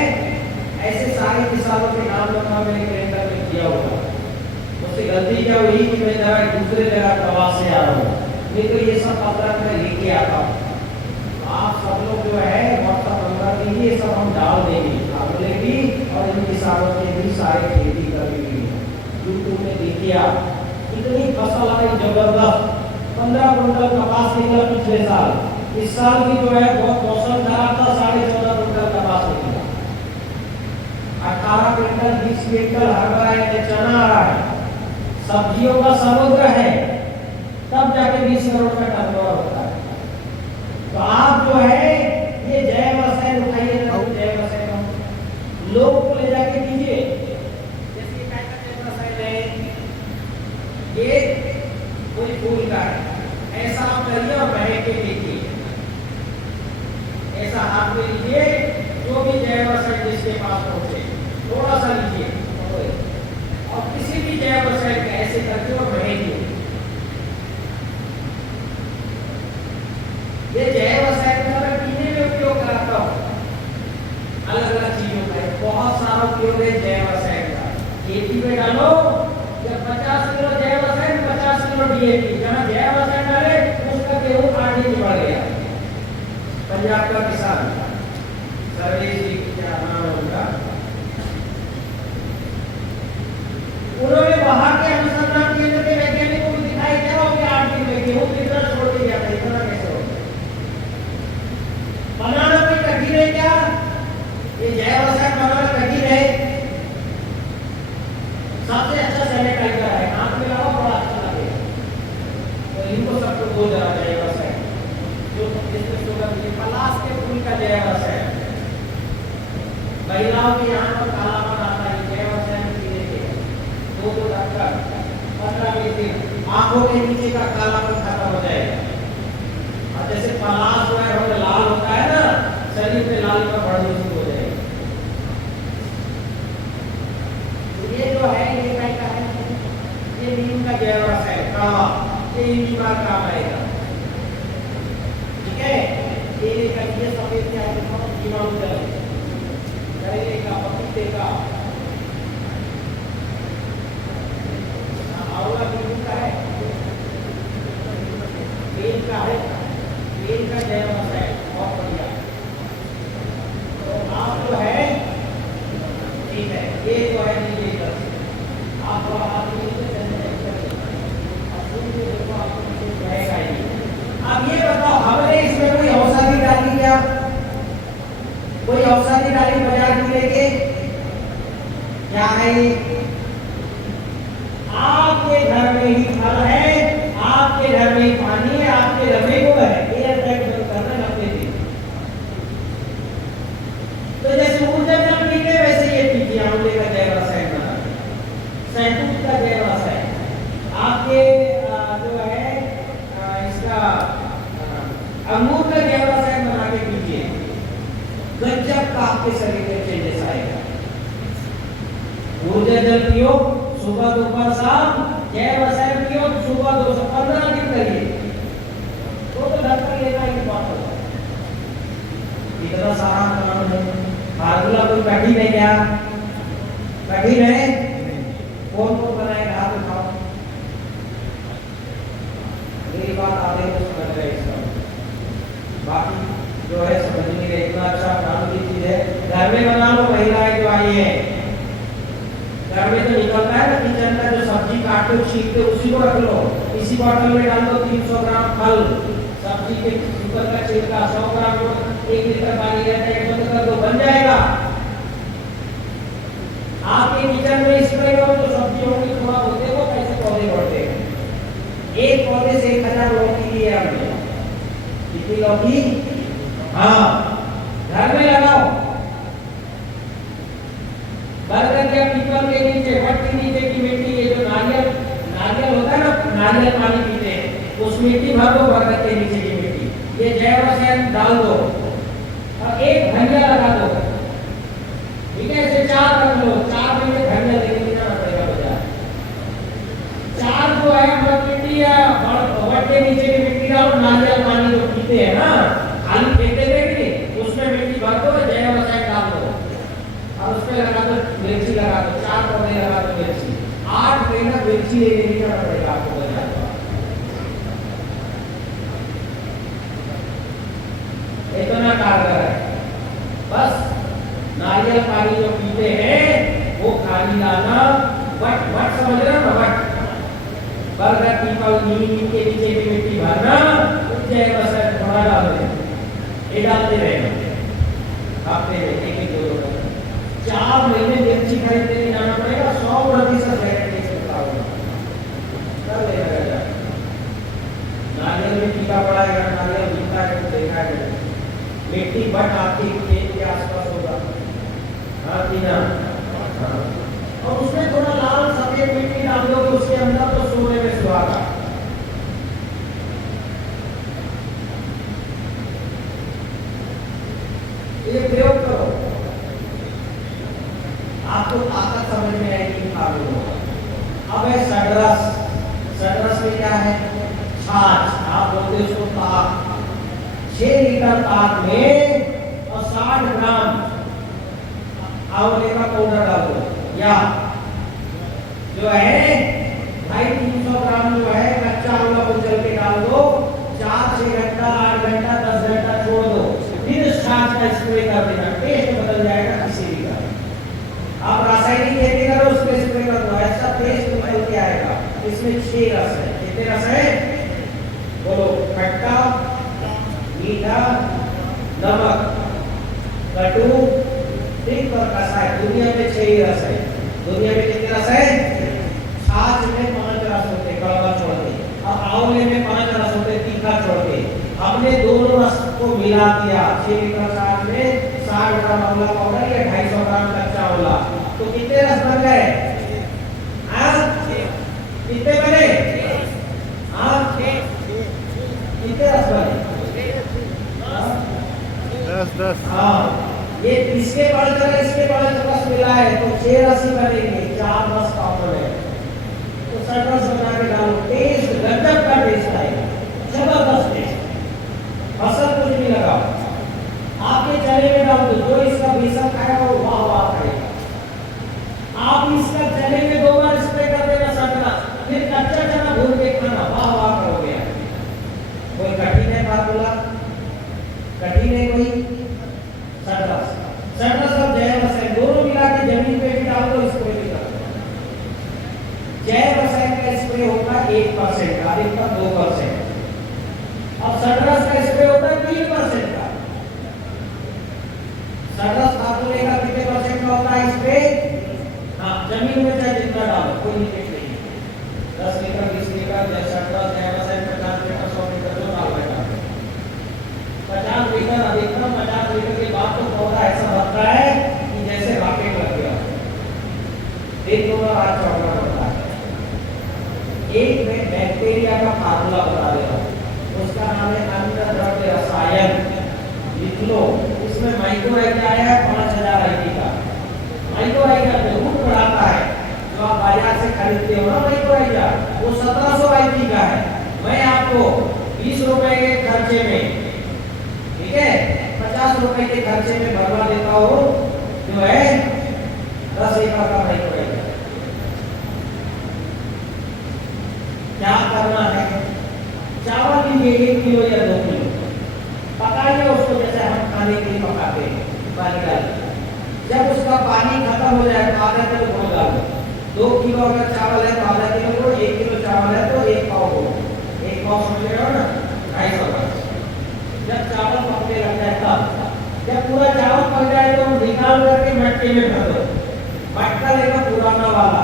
ऐसे सारे किसानों के नाम नंबर मैंने कैलेंडर में किया होगा। उससे गलती क्या हुई कि मैं जरा दूसरे जगह प्रवास से आ रहा हूँ, नहीं तो ये सब पत्र मैं लेके आता हूँ। आप सब लोग जो है व्हाट्सएप नंबर दीजिए, ये सब हम डाल देंगे, आंवले भी और इन किसानों के भी सारे खेती करेंगे। यूट्यूब में देखिए आप, इतनी फसल आई जबरदस्त, 15 कुंटल कपास निकला पिछले साल। इस साल भी जो है बहुत मौसम खराब था, 14.5 कुंटल कपास निकला, 18 कुंटल 20 क्विंटल हरभरा है, चना आ रहा है, सब्जियों का समुद्र है, तब जाके 20 करोड़ का टर्नओवर होता है। तो आप जो है ये जैव रसायन उठाइए ना, जैव रसायन लोग को ले जाके दीजिए। जैसे क्या जैव रसायन है, ये कोई फूल का है, ऐसा आप करिए और बह के देखिए, ऐसा हाथ में लीजिए, जो भी जैव रसायन जिसके पास पहुंचे थोड़ा सा लीजिए, और किसी भी जैव रसायन का ऐसे करके और बहेंगे। ये जैव रसायन का मैं पीने में उपयोग कराता हूँ, अलग अलग चीजों का बहुत सारा उपयोग है जैव रसायन का। खेती में डालो, जब 50 किलो जैव रसायन 50 किलो डीएपी, जहाँ जैव रसायन डाले उसका गेहूं 8 इंच बढ़ गया। पंजाब का किसान सर्वेश जी क्या नाम है उनका, उन्होंने वहां के अनुसंधान केंद्र के वैज्ञानिकों को दिखाया क्या हो गया 8 दिन में गेहूं कितना छोड़ दिया था, इतना कैसे हो बनाना कोई कठिन है क्या? ये जैव रसायन बनाना कठिन है? सबसे अच्छा सैनिटाइजर है, हाथ में लगाओ बड़ा अच्छा लगेगा। तो इनको सबको बोल जरा जैव रसायन, जो जिसमें सुगंध है, पलाश के फूल का जैव रसायन, महिलाओं के यहाँ पर कालापन आता है, जैव रसायन पीने के 2 ढक्कन 15-20 दिन, आंखों के नीचे का कालापन खत्म हो जाएगा। और जैसे पलाश जो है रंग लाल होता है ना, शरीर में लाल का बढ़ना शुरू हो जाएगा। ये जो है ये क्या है, ये नीम का जैव रसायन काढ़ा, ये बीमार काम आएगा, ठीक है। ये करिए सफेद क्या है, जीवाणु जल, करेले का, पपीते का, आंवला नींबू का है, बेल का है, बेल का जैव रसायन बहुत बढ़िया। तो आप जो है ठीक है, ये जो है आप अब ये बताओ हमने इसमें कोई औषधि डाली क्या? कोई औषधि डाली बाजार में लेके, क्या है ये? आपके घर में ही फल है, आपके घर में ही पानी है, आपके घर में वो है, एयर टाइट बंद करना अपने दिन। तो जैसे ऊर्जा जल पीते वैसे ये पीजिए, आंवले का जैव रसायन बना, शहतूत का जैव रसायन आपके जो है इसका अंगूर का जैव रसायन बना के पीजिए, गजब का आपके शरीर में चेंजेस आएगा। ऊर्जा जल पियो सुबह दोपहर शाम, जैव रसायन पियो सुबह 215 दिन करिए, तो डॉक्टर लेना ही बात होगा। इतना सारा काम है, फार्मूला कोई कठिन है क्या? कठिन है? कौन कौन बनाएगा? हाथ उठाओ। मेरी बात आधे को समझ रहे इसका, बाकी जो है समझने इतना अच्छा काम की चीज है। घर में बना लो, महिलाएं जो आई है घर में तो निकलता है ना किचन का, जो सब्जी काटते छीलते उसी को रख लो, इसी बॉटल में डाल दो 300 ग्राम फल, सब्जी के ऊपर का छिलका 100 ग्राम, 1 लीटर पानी रहता है, बंद कर दो, बन जाएगा। आपके किचन में स्प्रे करो तो सब्जी होगी, थोड़ा बहुत देखो कैसे पौधे बढ़ते हैं। एक पौधे से 1000 लौकी ली है हमने। कितनी लौकी? हाँ, घर में लगाओ। बरगद या पीपल के नीचे, वट के नीचे की मिट्टी, ये जो नारियल होता है ना, नारियल पानी पीते हैं, उस मिट्टी भर दो, बरगद के नीचे की मिट्टी, ये जैव रसायन डाल दो और एक धनिया लगा दो, ठीक है? इसे 4 रख लो, 4 महीने धनिया लेके जाना पड़ेगा बाजार। 4 जो है मतलब मिट्टी या वट के नीचे की मिट्टी डालो, नारियल पानी जो पीते हैं ना, खाली फेंकते थे कि उसमें मिट्टी भर दो, जैव रसायन डाल दो और उसमें लगा दो, मिर्ची लगा दो, 4 पौधे लगा दो मिर्ची, 8 महीना मिर्ची लेके जाना पड़ेगा आपको बाजार। इतना कारगर है। बस नारियल पानी जो पीते हैं वो खाली लाना, वट समझ रहे हो ना, वट, बरगद पीपल नीम के नीचे की मिट्टी भरना, जैव रसायन थोड़ा डाल देना, ये डालते रहेगा हफ्ते में 1-2 4 महीने मिर्ची खरीदने नहीं जाना पड़ेगा, 100% गारंटी से होगा। कर लेगा नारियल में टीका पड़ा है, नारियल मीठा है तो देखा है, मिट्टी बट आपके खेत के आसपास होगा, हाँ कि ना? हाँ। और उसमें थोड़ा लाल सफेद मिट्टी डाल दो उसके अंदर, तो सोने में सुहागा। ये प्रयोग करो, आपको ताकत समझ में आएगी। अब है सडरस। सडरस में क्या है? छाछ, आप बोलते उसको ताक। 6 लीटर ताक में और 60 ग्राम आंवले का पाउडर डालो, या जो है 250-300 ग्राम जो है कच्चा आंवला उजल के डाल दो, 4-6 घंटा, 8 घंटा, 10 घंटा छोड़ दो, फिर छाछ का स्प्रे कर देना, टेस्ट बदल जाएगा किसी भी का। आप रासायनिक खेती करो, उसमें स्प्रे कर दो, ऐसा टेस्ट निकल के आएगा। इसमें 6 रस है। कितने रस है? बोलो, खट्टा, मीठा, नमक, कटु, तीख और कसाय। दुनिया में 6 ही रस है। दुनिया में कितने रस है? छाछ में 5 रस होते, कड़वा छोड़ के, और आंवले में 5 रस होते, तीखा छोड़ के। हमने दोनों रस को मिला दिया, 6 लीटर छाछ में 60 ग्राम आंवला पाउडर या 250 ग्राम कच्चा आंवला, तो कितने रस बन गए? कितने बने? कितने रस बने? 10। हाँ, ये इसके इसके रस मिला है तो 6 रस ही बनेंगे, 4 रस कॉमन है, तो 60 रस बना के डालो, टेस्ट गजब का टेस्ट आएगा, जबरदस्त टेस्ट। फसल कुछ नहीं लगाओ, आपके चने में डाल दो, जो इसका बेसन खाएगा वो वाह वाह खाएगा। आप इसका चने में 2 बार स्प्रे कर देना 60 रस, फिर कच्चा चना भून के खाना, वाह वाह करोगे। कोई कठिन है फार्मूला? कठिन है कोई? 60 और जैव रसायन दोनों मिला के जमीन पे भी डाल दो, स्प्रे भी कर दो। जैव रसायन का स्प्रे होगा 1% का, अधिकतम 2%। अब 60 का स्प्रे होता है 3% का। जमीन में चाहे जितना डालो कोई लिमिट नहीं है, 10 लीटर 20 लीटर जैसा 50 लीटर 100 लीटर जो डाल बैठा 50 लीटर अधिकतम 50 लीटर के बाद तो पौधा ऐसा बनता है कि जैसे रॉकेट लग गया, एक दो बार हाथ चौड़ा होता है। एक में बैक्टीरिया का फार्मूला बता दे रहा हूँ, उसका नाम है अन्न द्रव्य रसायन, लिख लो। उसमें माइक्रोराइजा आया है 5000 आईटी का, माइक्रोराइजा जरूर बढ़ाता है जो आप बाजार से खरीदते हो ना माइक्रोराइजा, वो 1700 आईटी का है। मैं आपको 20 रुपए के खर्चे में, ठीक है, 50 रुपए के खर्चे में भरवा देता हूँ जो है 10 एकड़ का माइक्रोराइजा। क्या करना है, चावल लीजिए 1 किलो या 2 किलो, पकाइए उसको जैसे हम खाने के लिए पकाते हैं, पानी डाल। जब उसका पानी खत्म हो जाए तो आधा किलो गुड़ डाल दो। 2 किलो अगर चावल है तो आधा किलो गुड़, 1 किलो चावल है तो 1 पाव गुड़, 1 पाव समझ रहे हो ना, 250 ग्राम। जब चावल पकने लग जाए तब, जब पूरा चावल पक जाए तो निकाल करके मटके में भर दो। मटका लेगा पुराना वाला,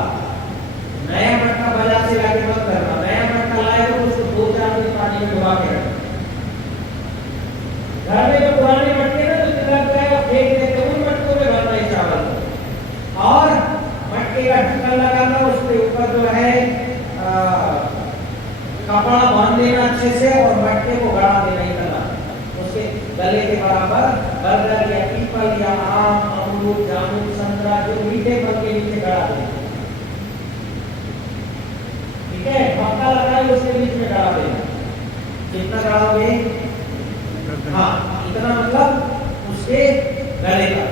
नया मटका बाजार से लाके मत करना। नया मटका लाए तो उसको 2-4 दिन पानी में डुबा के रखना। घर में जो पुराने मटके ना तो तिलक जाएगा फेंक देते, उन मटकों में भरना है चावल और मटके का ढक्कन लगाना, उसके ऊपर जो है कपड़ा बांध देना अच्छे से और मटके को गड़ा देना ही करना, उसके गले के बराबर। बरगद या पीपल या आम अमरूद जामुन संतरा जो मीठे फल के नीचे गड़ा देना, ठीक है, मक्का लगाए उसके बीच में गड़ा देना। कितना गड़ाओगे, हाँ इतना मतलब उसके गले का,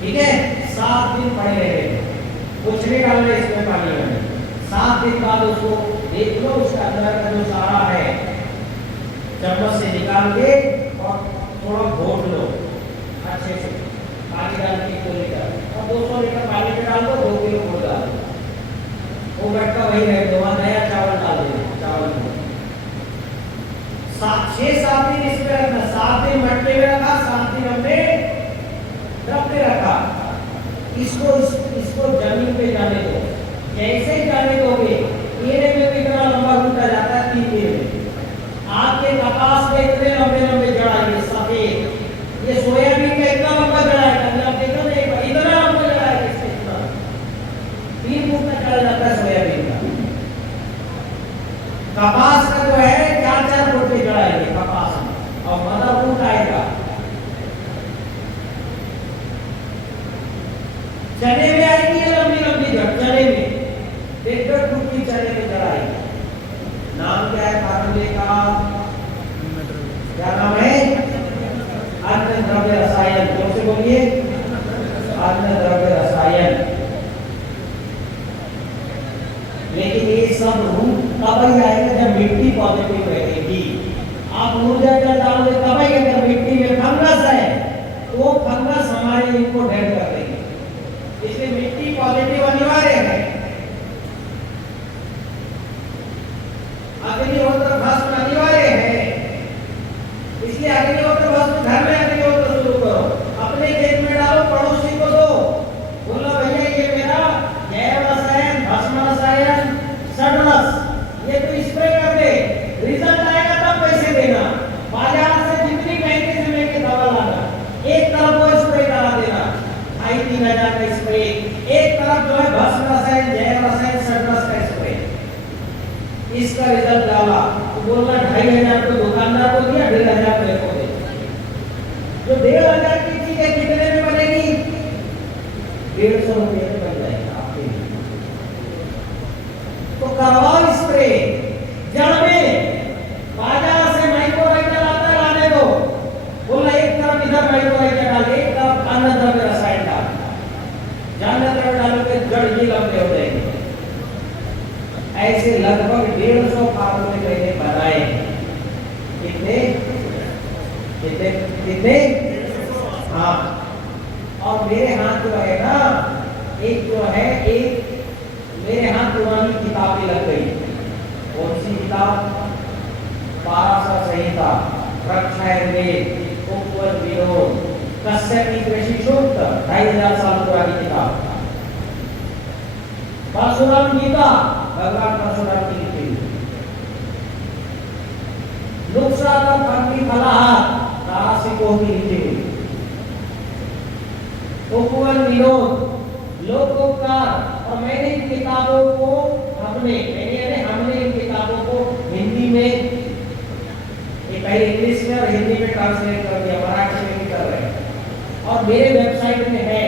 ठीक है। 7 दिन पड़े रहे, कुछ नहीं डालना इसमें पानी में। 7 दिन बाद उसको देख लो, उसका अंदर का जो सारा है चम्मच से निकाल के और थोड़ा घोट लो अच्छे से, पानी डाल के 1 लीटर और 200 लीटर पानी में डाल दो, 2 किलो गुड़ डाल दो, वो मटका वही रहे दो, नया चावल डाल दो। चावल को 6-7 दिन इसमें रखना, 7 दिन मटके में रखा, 7 दिन हमने ड्रम पे रखा। इसको जमीन पे जाने दो, जैसे ही जाने दोगे येरे में भी इतना लंबा घूमता जाता है 3 दिन में। आपके कपास में इतने लंबे लंबे जड़ आएंगे सफेद, ये सोयाबीन का इतना लंबा जड़ आएगा, आप देखो ना इतना लंबा जड़ आएगा, इसका इतना 3 फुट तक चला जाता है सोयाबीन का। कपास का जो है 4-4 फुट के जड़ आएंगे कपास में, और मदर रूट आएगा। चने में आएगी ये लंबी लंबी जड़, चने में 1.5 फुट की चने में जड़ आएगी। नाम क्या है फार्मूले का, क्या नाम है, अन्न द्रव्य रसायन। जोर से बोलिए, अन्न द्रव्य रसायन। लेकिन ये सब रूट तब ही आएगा जब मिट्टी पॉजिटिव रहेगी। आप ऊर्जा जल डालोगे तब ही, अगर मिट्टी में फंगस है तो फंगस हमारे इनको डेड कर देगी, इसलिए मिट्टी पॉजिटिव अनिवार्य है। अग्निहोत्र भस्म अनिवार्य है, इसलिए अग्निहोत्र भस्म घर में अग्निहोत्र शुरू करो, अपने खेत में डालो, पड़ोसी को दो, बोलो भैया ये मेरा जैव रसायन भस्म रसायन सडरस ये तो स्प्रे कर दे, रिजल्ट आएगा तब पैसे देना। बाजार से जितनी महंगे से महंगी दवा लाना, एक तरफ वो स्प्रे करा देना 2,500-3,000 का स्प्रे, एक तरफ जो है भस्म रसायन जैव रसायन सडरस का स्प्रे। इसका रिजल्ट डाला तो बोलना 2,500 को दुकानदार को दिया, 1,500 मेरे को दे। जो 1,500 की चीज है कितने में बनेगी, 150 रुपये में बन जाएगा आपके लिए। तो करवाओ स्प्रे जड़ में, बाजार से माइक्रोराइजा आता है लाने दो, बोला एक तरफ इधर माइक्रोराइजा डाल, एक तरफ अन्न द्रव्य रसायन डाल, अन्न द्रव्य डालो के जड़ ही लंबे हो जाएंगे। ऐसे लगभग 150 फार्मूले मैंने बनाए। कितने कितने कितने, हाँ। और मेरे हाथ जो है ना, एक जो है एक मेरे हाथ पुरानी किताबें लग गई। कौन सी किताब, पाराशर संहिता, रक्षा वेद, उपवन विनोद, कश्यप की कृषि सूक्त, 2,500 साल पुरानी किताब। परशुराम गीता भगवान परशुराम की लिखी हुई। नुक्सा का फर्मी फलाहार तारासिकों की लिखी हुई। उपवन विनोद लोकोपकार। और मैंने इन किताबों को हमने इन किताबों को हिंदी में, पहले इंग्लिश में और हिंदी में ट्रांसलेट कर दिया, मराठी में भी कर रहे हैं और मेरे वेबसाइट में है।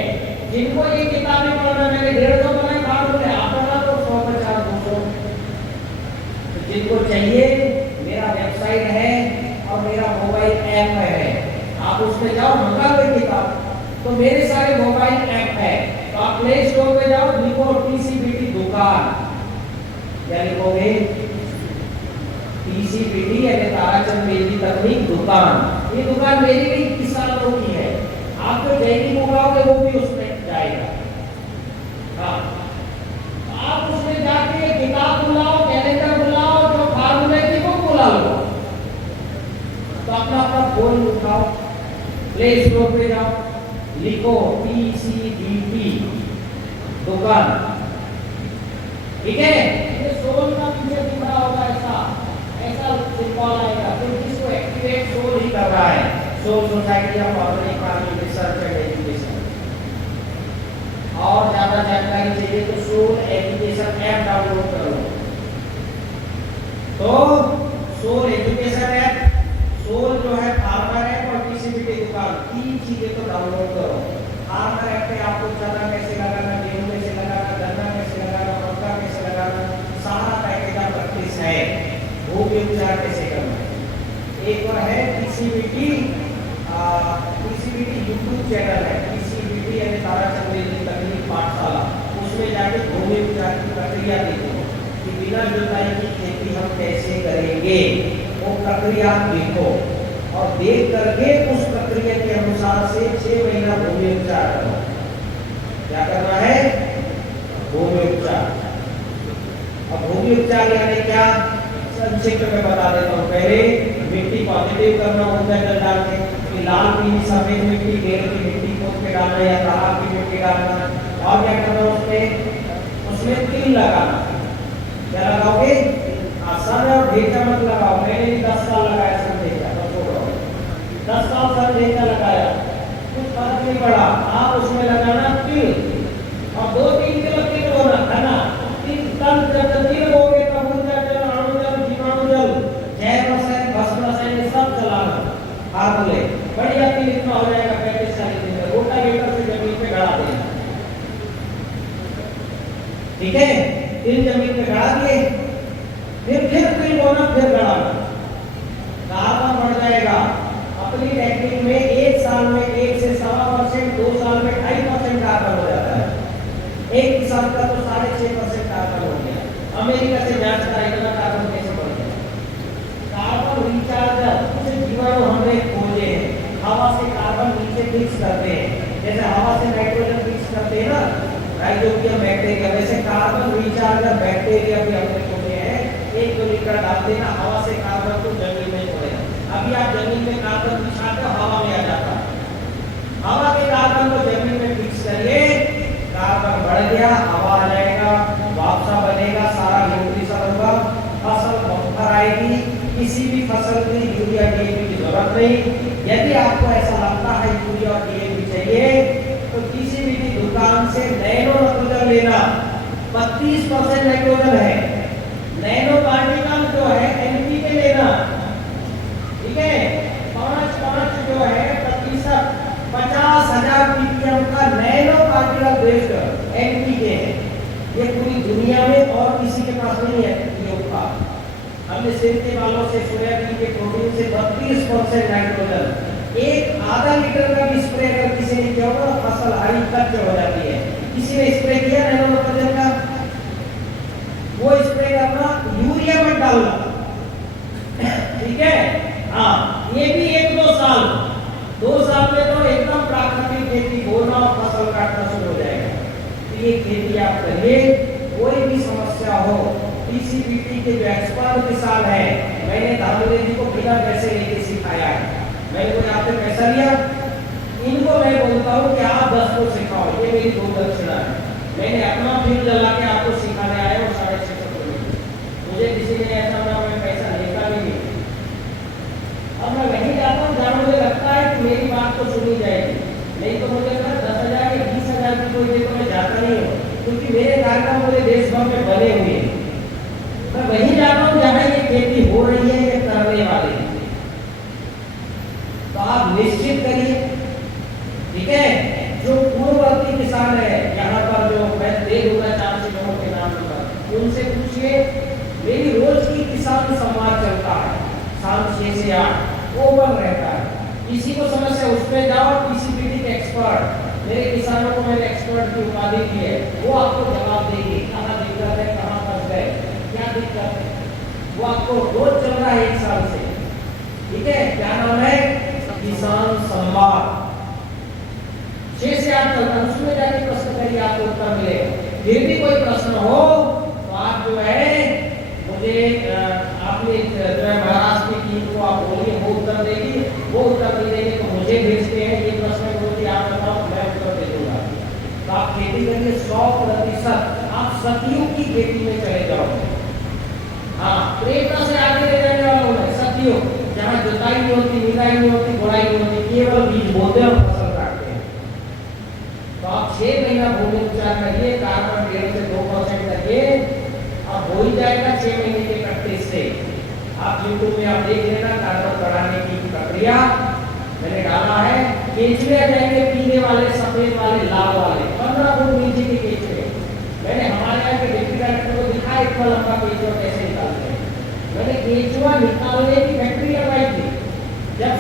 जिनको ये किताबें पढ़ना, मैंने 150 बनाए, काम होते हैं आप पढ़ना तो 150 200। तो जिनको चाहिए मेरा वेबसाइट है और मेरा मोबाइल ऐप है, आप उसमें जाओ, मंगा लो किताब। तो मेरे सारे मोबाइल ऐप है, तो आप प्ले स्टोर पे जाओ, लिखो टीसीबीटी दुकान, क्या लिखोगे? टीसीबीटी यानी ताराचंद बेदी तकनीक दुकान। ये दुकान मेरी नहीं, किसानों की है। आप जो जैविक उगाओगे वो भी उसमें जाएगा। हाँ, आप उसमें जाके किताब बुलाओ, कैलेंडर बुलाओ, जो फार्मूले की वो बुला लो। तो अपना फोन उठाओ, प्ले स्टोर पे जाओ, लिखो टीसीबीटी दुकान, ठीक है? ये सोल का पीछे दिख रहा होगा, ऐसा सिंबल आएगा, तो इसको एक्टिवेट सोल ही कर रहा है। Soul society of organic farming research and education. और ज्यादा जानकारी चाहिए तो सोल एजुकेशन ऐप डाउनलोड करो। तो सोल एजुकेशन ऐप, सोल जो है फार्मर ऐप और टीसीबीटी दुकान, तीन चीजें तो डाउनलोड करो। फार्मर ऐप पे आपको चना कैसे लगाना, गेहूं कैसे लगाना, गन्ना कैसे लगाना, मक्का कैसे लगाना, सारा पैकेज आप प्रैक्टिस है। भूमि उपचार कैसे करना है। एक और है टीसीबीटी यूट्यूब चैनल है, टीसीबीटी यानी ताराचंद बेदी तकनीक पाठशाला। उसमें जाके भूमि उपचार की प्रक्रिया देखो कि बिना जुताई की खेती हम कैसे करेंगे, वो प्रक्रिया देखो और देख करके उस प्रक्रिया के अनुसार से 6 महीना भूमि उपचार करो। क्या करना है? भूमि उपचार। अब भूमि उपचार यानी क्या, संक्षिप्त में बता देता हूँ। पहले मिट्टी पॉजिटिव करना होता है, डाल के लाल पीली सफेद मिट्टी, गेर की मिट्टी खोद के डालना या तालाब की मिट्टी डालना। और क्या करना उसमें तिल लगाना। क्या लगाओगे? सन और ढेचा मत लगाओ। मैंने भी 10 साल लगाया सन ढेचा, 10 साल सन ढेचा लगाया, कुछ फर्क नहीं पड़ा। आप उसमें लगाना तिल और 2-3 किलो तिल होना है ना। तिल बोगे तब ऊर्जा जल, अणु जल, जीवाणु जल, जैव रसायन, भस्म रसायन सब चलाना। फार्मूले बढ़िया तिल इतना हो जाएगा 35-40 दिन में। रोटावेटर से जमीन पे गड़ा देना, ठीक है? तिल जमीन पे गड़ा दिए, फिर तिल बोना, फिर गड़ाना। कार्बन बढ़ जाएगा। अपनी टेक्निक में 1 साल में 1 से 1.25%, 2 साल में 2.5% कार्बन हो जाता है। 1 साल का तो 6.5% कार्बन हो गया। अमेरिका से जांच करा, इतना कार्बन कैसे बढ़ गया? कार्बन रिचार्जर, कुछ जीवाणु हमने खोजे हैं, हवा से कार्बन नीचे फिक्स करते हैं। जैसे हवा से नाइट्रोजन फिक्स करते हैं ना, राइजोबियम बैक्टीरिया, वैसे कार्बन रिचार्जर बैक्टीरिया भी हमने खोजे हैं। 1 लीटर डाल देना, हवा से कार्बन को जमीन में छोड़ेगा। अभी आप जमीन में कार्बन बिछाते हो, हवा में आ जाता है। हवा के कार्बन को जमीन में फिक्स करिए, कार्बन बढ़ गया, हवा आ जाएगा, वापसा बनेगा, सारा न्यूट्रिशन होगा, फसल बम्पर आएगी। किसी भी फसल की यूरिया डीएपी की जरूरत नहीं। यदि आपको ऐसा लगता है यूरिया और डीएपी चाहिए तो किसी भी दुकान से नैनो नाइट्रोजन लेना। 32% नाइट्रोजन है। नैनो पार्टिकल जो है एनपीके लेना, ठीक है? 5 जो है प्रतिशत 50,000 ppm का नैनो पार्टिकल बेस्ड एनपीके है। ये पूरी दुनिया में और किसी के पास नहीं है ये उत्पाद। हमने सेंटे वालों से सोयाबीन के प्रोटीन से 32% नाइट्रोजन। एक आधा लीटर का भी स्प्रे अगर किसी ने किया होगा, फसल हरी कच्च हो जाती है। किसी ने स्प्रे किया नैनो नाइट्रोजन का, वो स्प्रे करना, यूरिया मत डालना, ठीक है? हाँ, ये भी 1-2 साल, 2 साल में तो एकदम प्राकृतिक खेती बोना और फसल काटना शुरू हो जाएगा। तो ये खेती आप करिए, कोई भी समस्या हो। टीसीबीटी के जो एक्सपर्ट किसान है, मैंने दामोदर जी को बिना पैसे लेके सिखाया है। मैंने कोई आपसे पैसा लिया? इनको मैं बोलता हूँ कि आप 10 को सिखाओ, ये मेरी 2 दक्षिणा है। मैंने अपना फील्ड जला के आपको सिखाने सुनी जाएगी। नहीं तो मुझे अगर 10,000 या 20,000 की कोई दे तो मैं जाता नहीं हूँ, क्योंकि मेरे कार्यक्रम पूरे देश भर में बने हुए हैं। मैं वहीं जाता हूँ जहाँ ये खेती हो रही है या करने वाले हैं। तो आप निश्चित करिए, ठीक है। जो पूर्ववर्ती किसान है यहाँ पर, जो मैं दे दूंगा 4 लोगों के नाम पर, उनसे पूछिए। मेरी रोज की किसान संवाद चलता है, शाम 6 से 8 ओपन रहता है। किसी को समस्या उस पर जाओ, पीसीपीटी के एक्सपर्ट, मेरे किसानों को मैंने एक्सपर्ट की उपाधि दी है, वो आपको जवाब देंगे कहाँ दिक्कत है, कहाँ फंस गए, क्या दिक्कत है। वो आपको रोज चल रहा है 1 साल से, ठीक है। क्या नाम है? किसान संवाद, 6 से 8 चलता है। उसमें जाके प्रश्न करिए, आपको उत्तर मिलेगा। फिर भी कोई प्रश्न हो तो आप जो है मुझे आपने जो है महाराष्ट्र की टीम को आप बोलिए, वो उत्तर देगी। वो उत्तर नहीं देंगे तो मुझे भेजते हैं, ये प्रश्न मुझे आप बताओ, मैं उत्तर दे दूंगा। तो आप खेती करिए 100%। आप सतयुग की खेती में चले जाओ। हाँ, प्रेरणा से आगे ले जाने वाला होना है सतयुग, जहाँ जुताई नहीं होती, निराई नहीं होती, गुड़ाई नहीं होती, केवल बीज बोते हैं और फसल काटते हैं। तो आप 6 महीना भूमि उपचार करिए, कार्बन 1.5 से 2% करिए, अब हो ही जाएगा 6 महीने के प्रैक्टिस से। आप यूट्यूब में आप देख लेना, कार्बन बढ़ाने की प्रक्रिया मैंने डाला है। केंचुए जाएंगे पीने वाले, सफेद वाले, लाल वाले, 15 फुट नीचे के केंचुए। मैंने हमारे यहाँ के डिप्टी डायरेक्टर को दिखाया इतना लंबा केंचुआ कैसे निकालते हैं। मैंने केंचुआ निकालने की फैक्ट्री लगाई थी, जब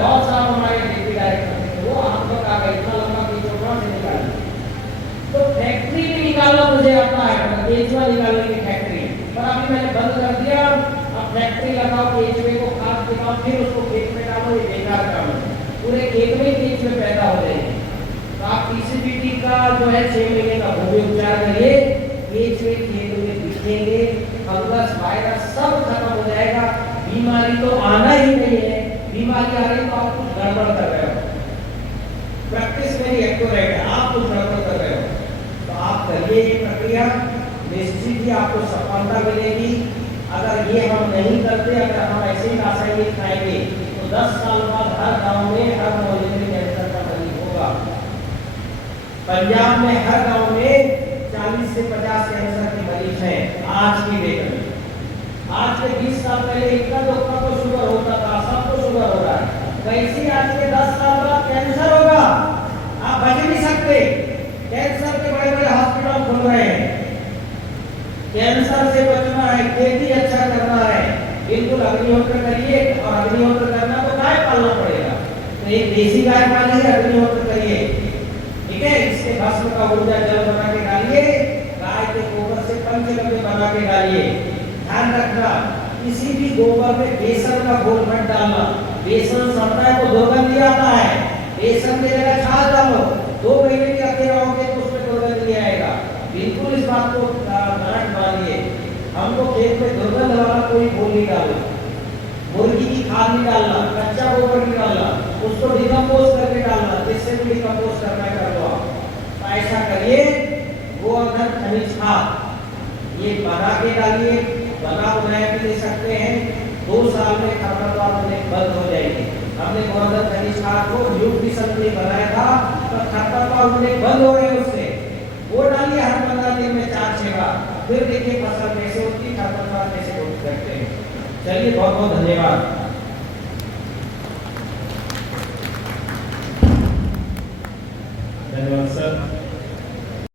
बहुत साहब हमारे डिप्टी डायरेक्टर थे, वो आप लोग आ गए, इतना लंबा केंचुआ कहाँ से निकालेंगे। तो फैक्ट्री भी निकालना मुझे आता है, केंचुआ निकालने की फैक्ट्री, पर अभी मैंने बंद कर दिया। अब फैक्ट्री लगाओ, केंचुए को खाद दिखाओ, फिर उसको खेत में डालो, ये बेकार काम है। पूरे खेत में केंचुए पैदा हो जाएंगे। तो आप पीसीपीटी का जो है 6 महीने का भूमि उपचार करिए, केंचुए खेत में दिखेंगे, फंगस वायरस सब खत्म हो जाएगा। बीमारी तो आना ही नहीं है, बीमारी आ रही तो आप कुछ गड़बड़ कर रहे हो। प्रैक्टिस मेरी एक्यूरेट है, आप कुछ गड़बड़ कर रहे हो। तो आप करिए ये प्रक्रिया, निश्चित ही आपको सफलता मिलेगी। अगर ये हम नहीं करते, अगर हम ऐसे ही रासायनिक खाएंगे तो 10 साल बाद हर गांव में, हर मोहल्ले में कैंसर का मरीज होगा। पंजाब में हर गांव में 40 से 50 कैंसर के मरीज हैं आज की डेट में। आज से 20 साल पहले इतना लोगों को शुगर होता था, सबको शुगर हो रहा है। वैसे आज के 10 साल बाद कैंसर होगा, आप बच नहीं सकते। कैंसर के बड़े बड़े हॉस्पिटल खुल रहे हैं। कैंसर से बचना है, खेती अच्छा करना है, बिल्कुल अग्निहोत्र करिए। और अग्निहोत्र करना तो गाय पालना पड़ेगा, तो एक देसी गाय पालिए, अग्निहोत्र करिए, ठीक है। इसके भस्म का ऊर्जा जल बना के डालिए, गाय के गोबर से पंचगव्य बना के डालिए। ध्यान रखना, किसी भी गोबर में बेसन का घोल मत डालना। बेसन सड़ता है तो दुर्गंध आता है, बेसन की जगह छाछ डालो, 2 महीने के रखे रहोगे तो उसमें दुर्गंध नहीं आएगा। बिल्कुल इस बात को गांठ बांधिए। हमको खेत में दुर्गंध वाला कोई घोल नहीं डालना, मुर्गी की खाद नहीं डालना, कच्चा गोबर नहीं डालना, उसको डिकम्पोज करके डालना, जिससे भी डिकम्पोज करना है कर लो आप। तो ऐसा करिए। गोवर्धन खनिज खाद ये बना के डालिए, बना बनाया भी दे सकते हैं। 2 साल में खरपतवार होने बंद हो जाएगी। हमने गोवर्धन खनिज खाद को न्यूट्रिशन के लिए बनाया था, तो खरपतवार होने बंद हो रहे उससे। वो डालिए हर 15 दिन में 4-6 बार, फिर देखिए फसल कैसे होती है, खरपतवार कैसे रोक सकते हैं। चलिए, बहुत बहुत धन्यवाद।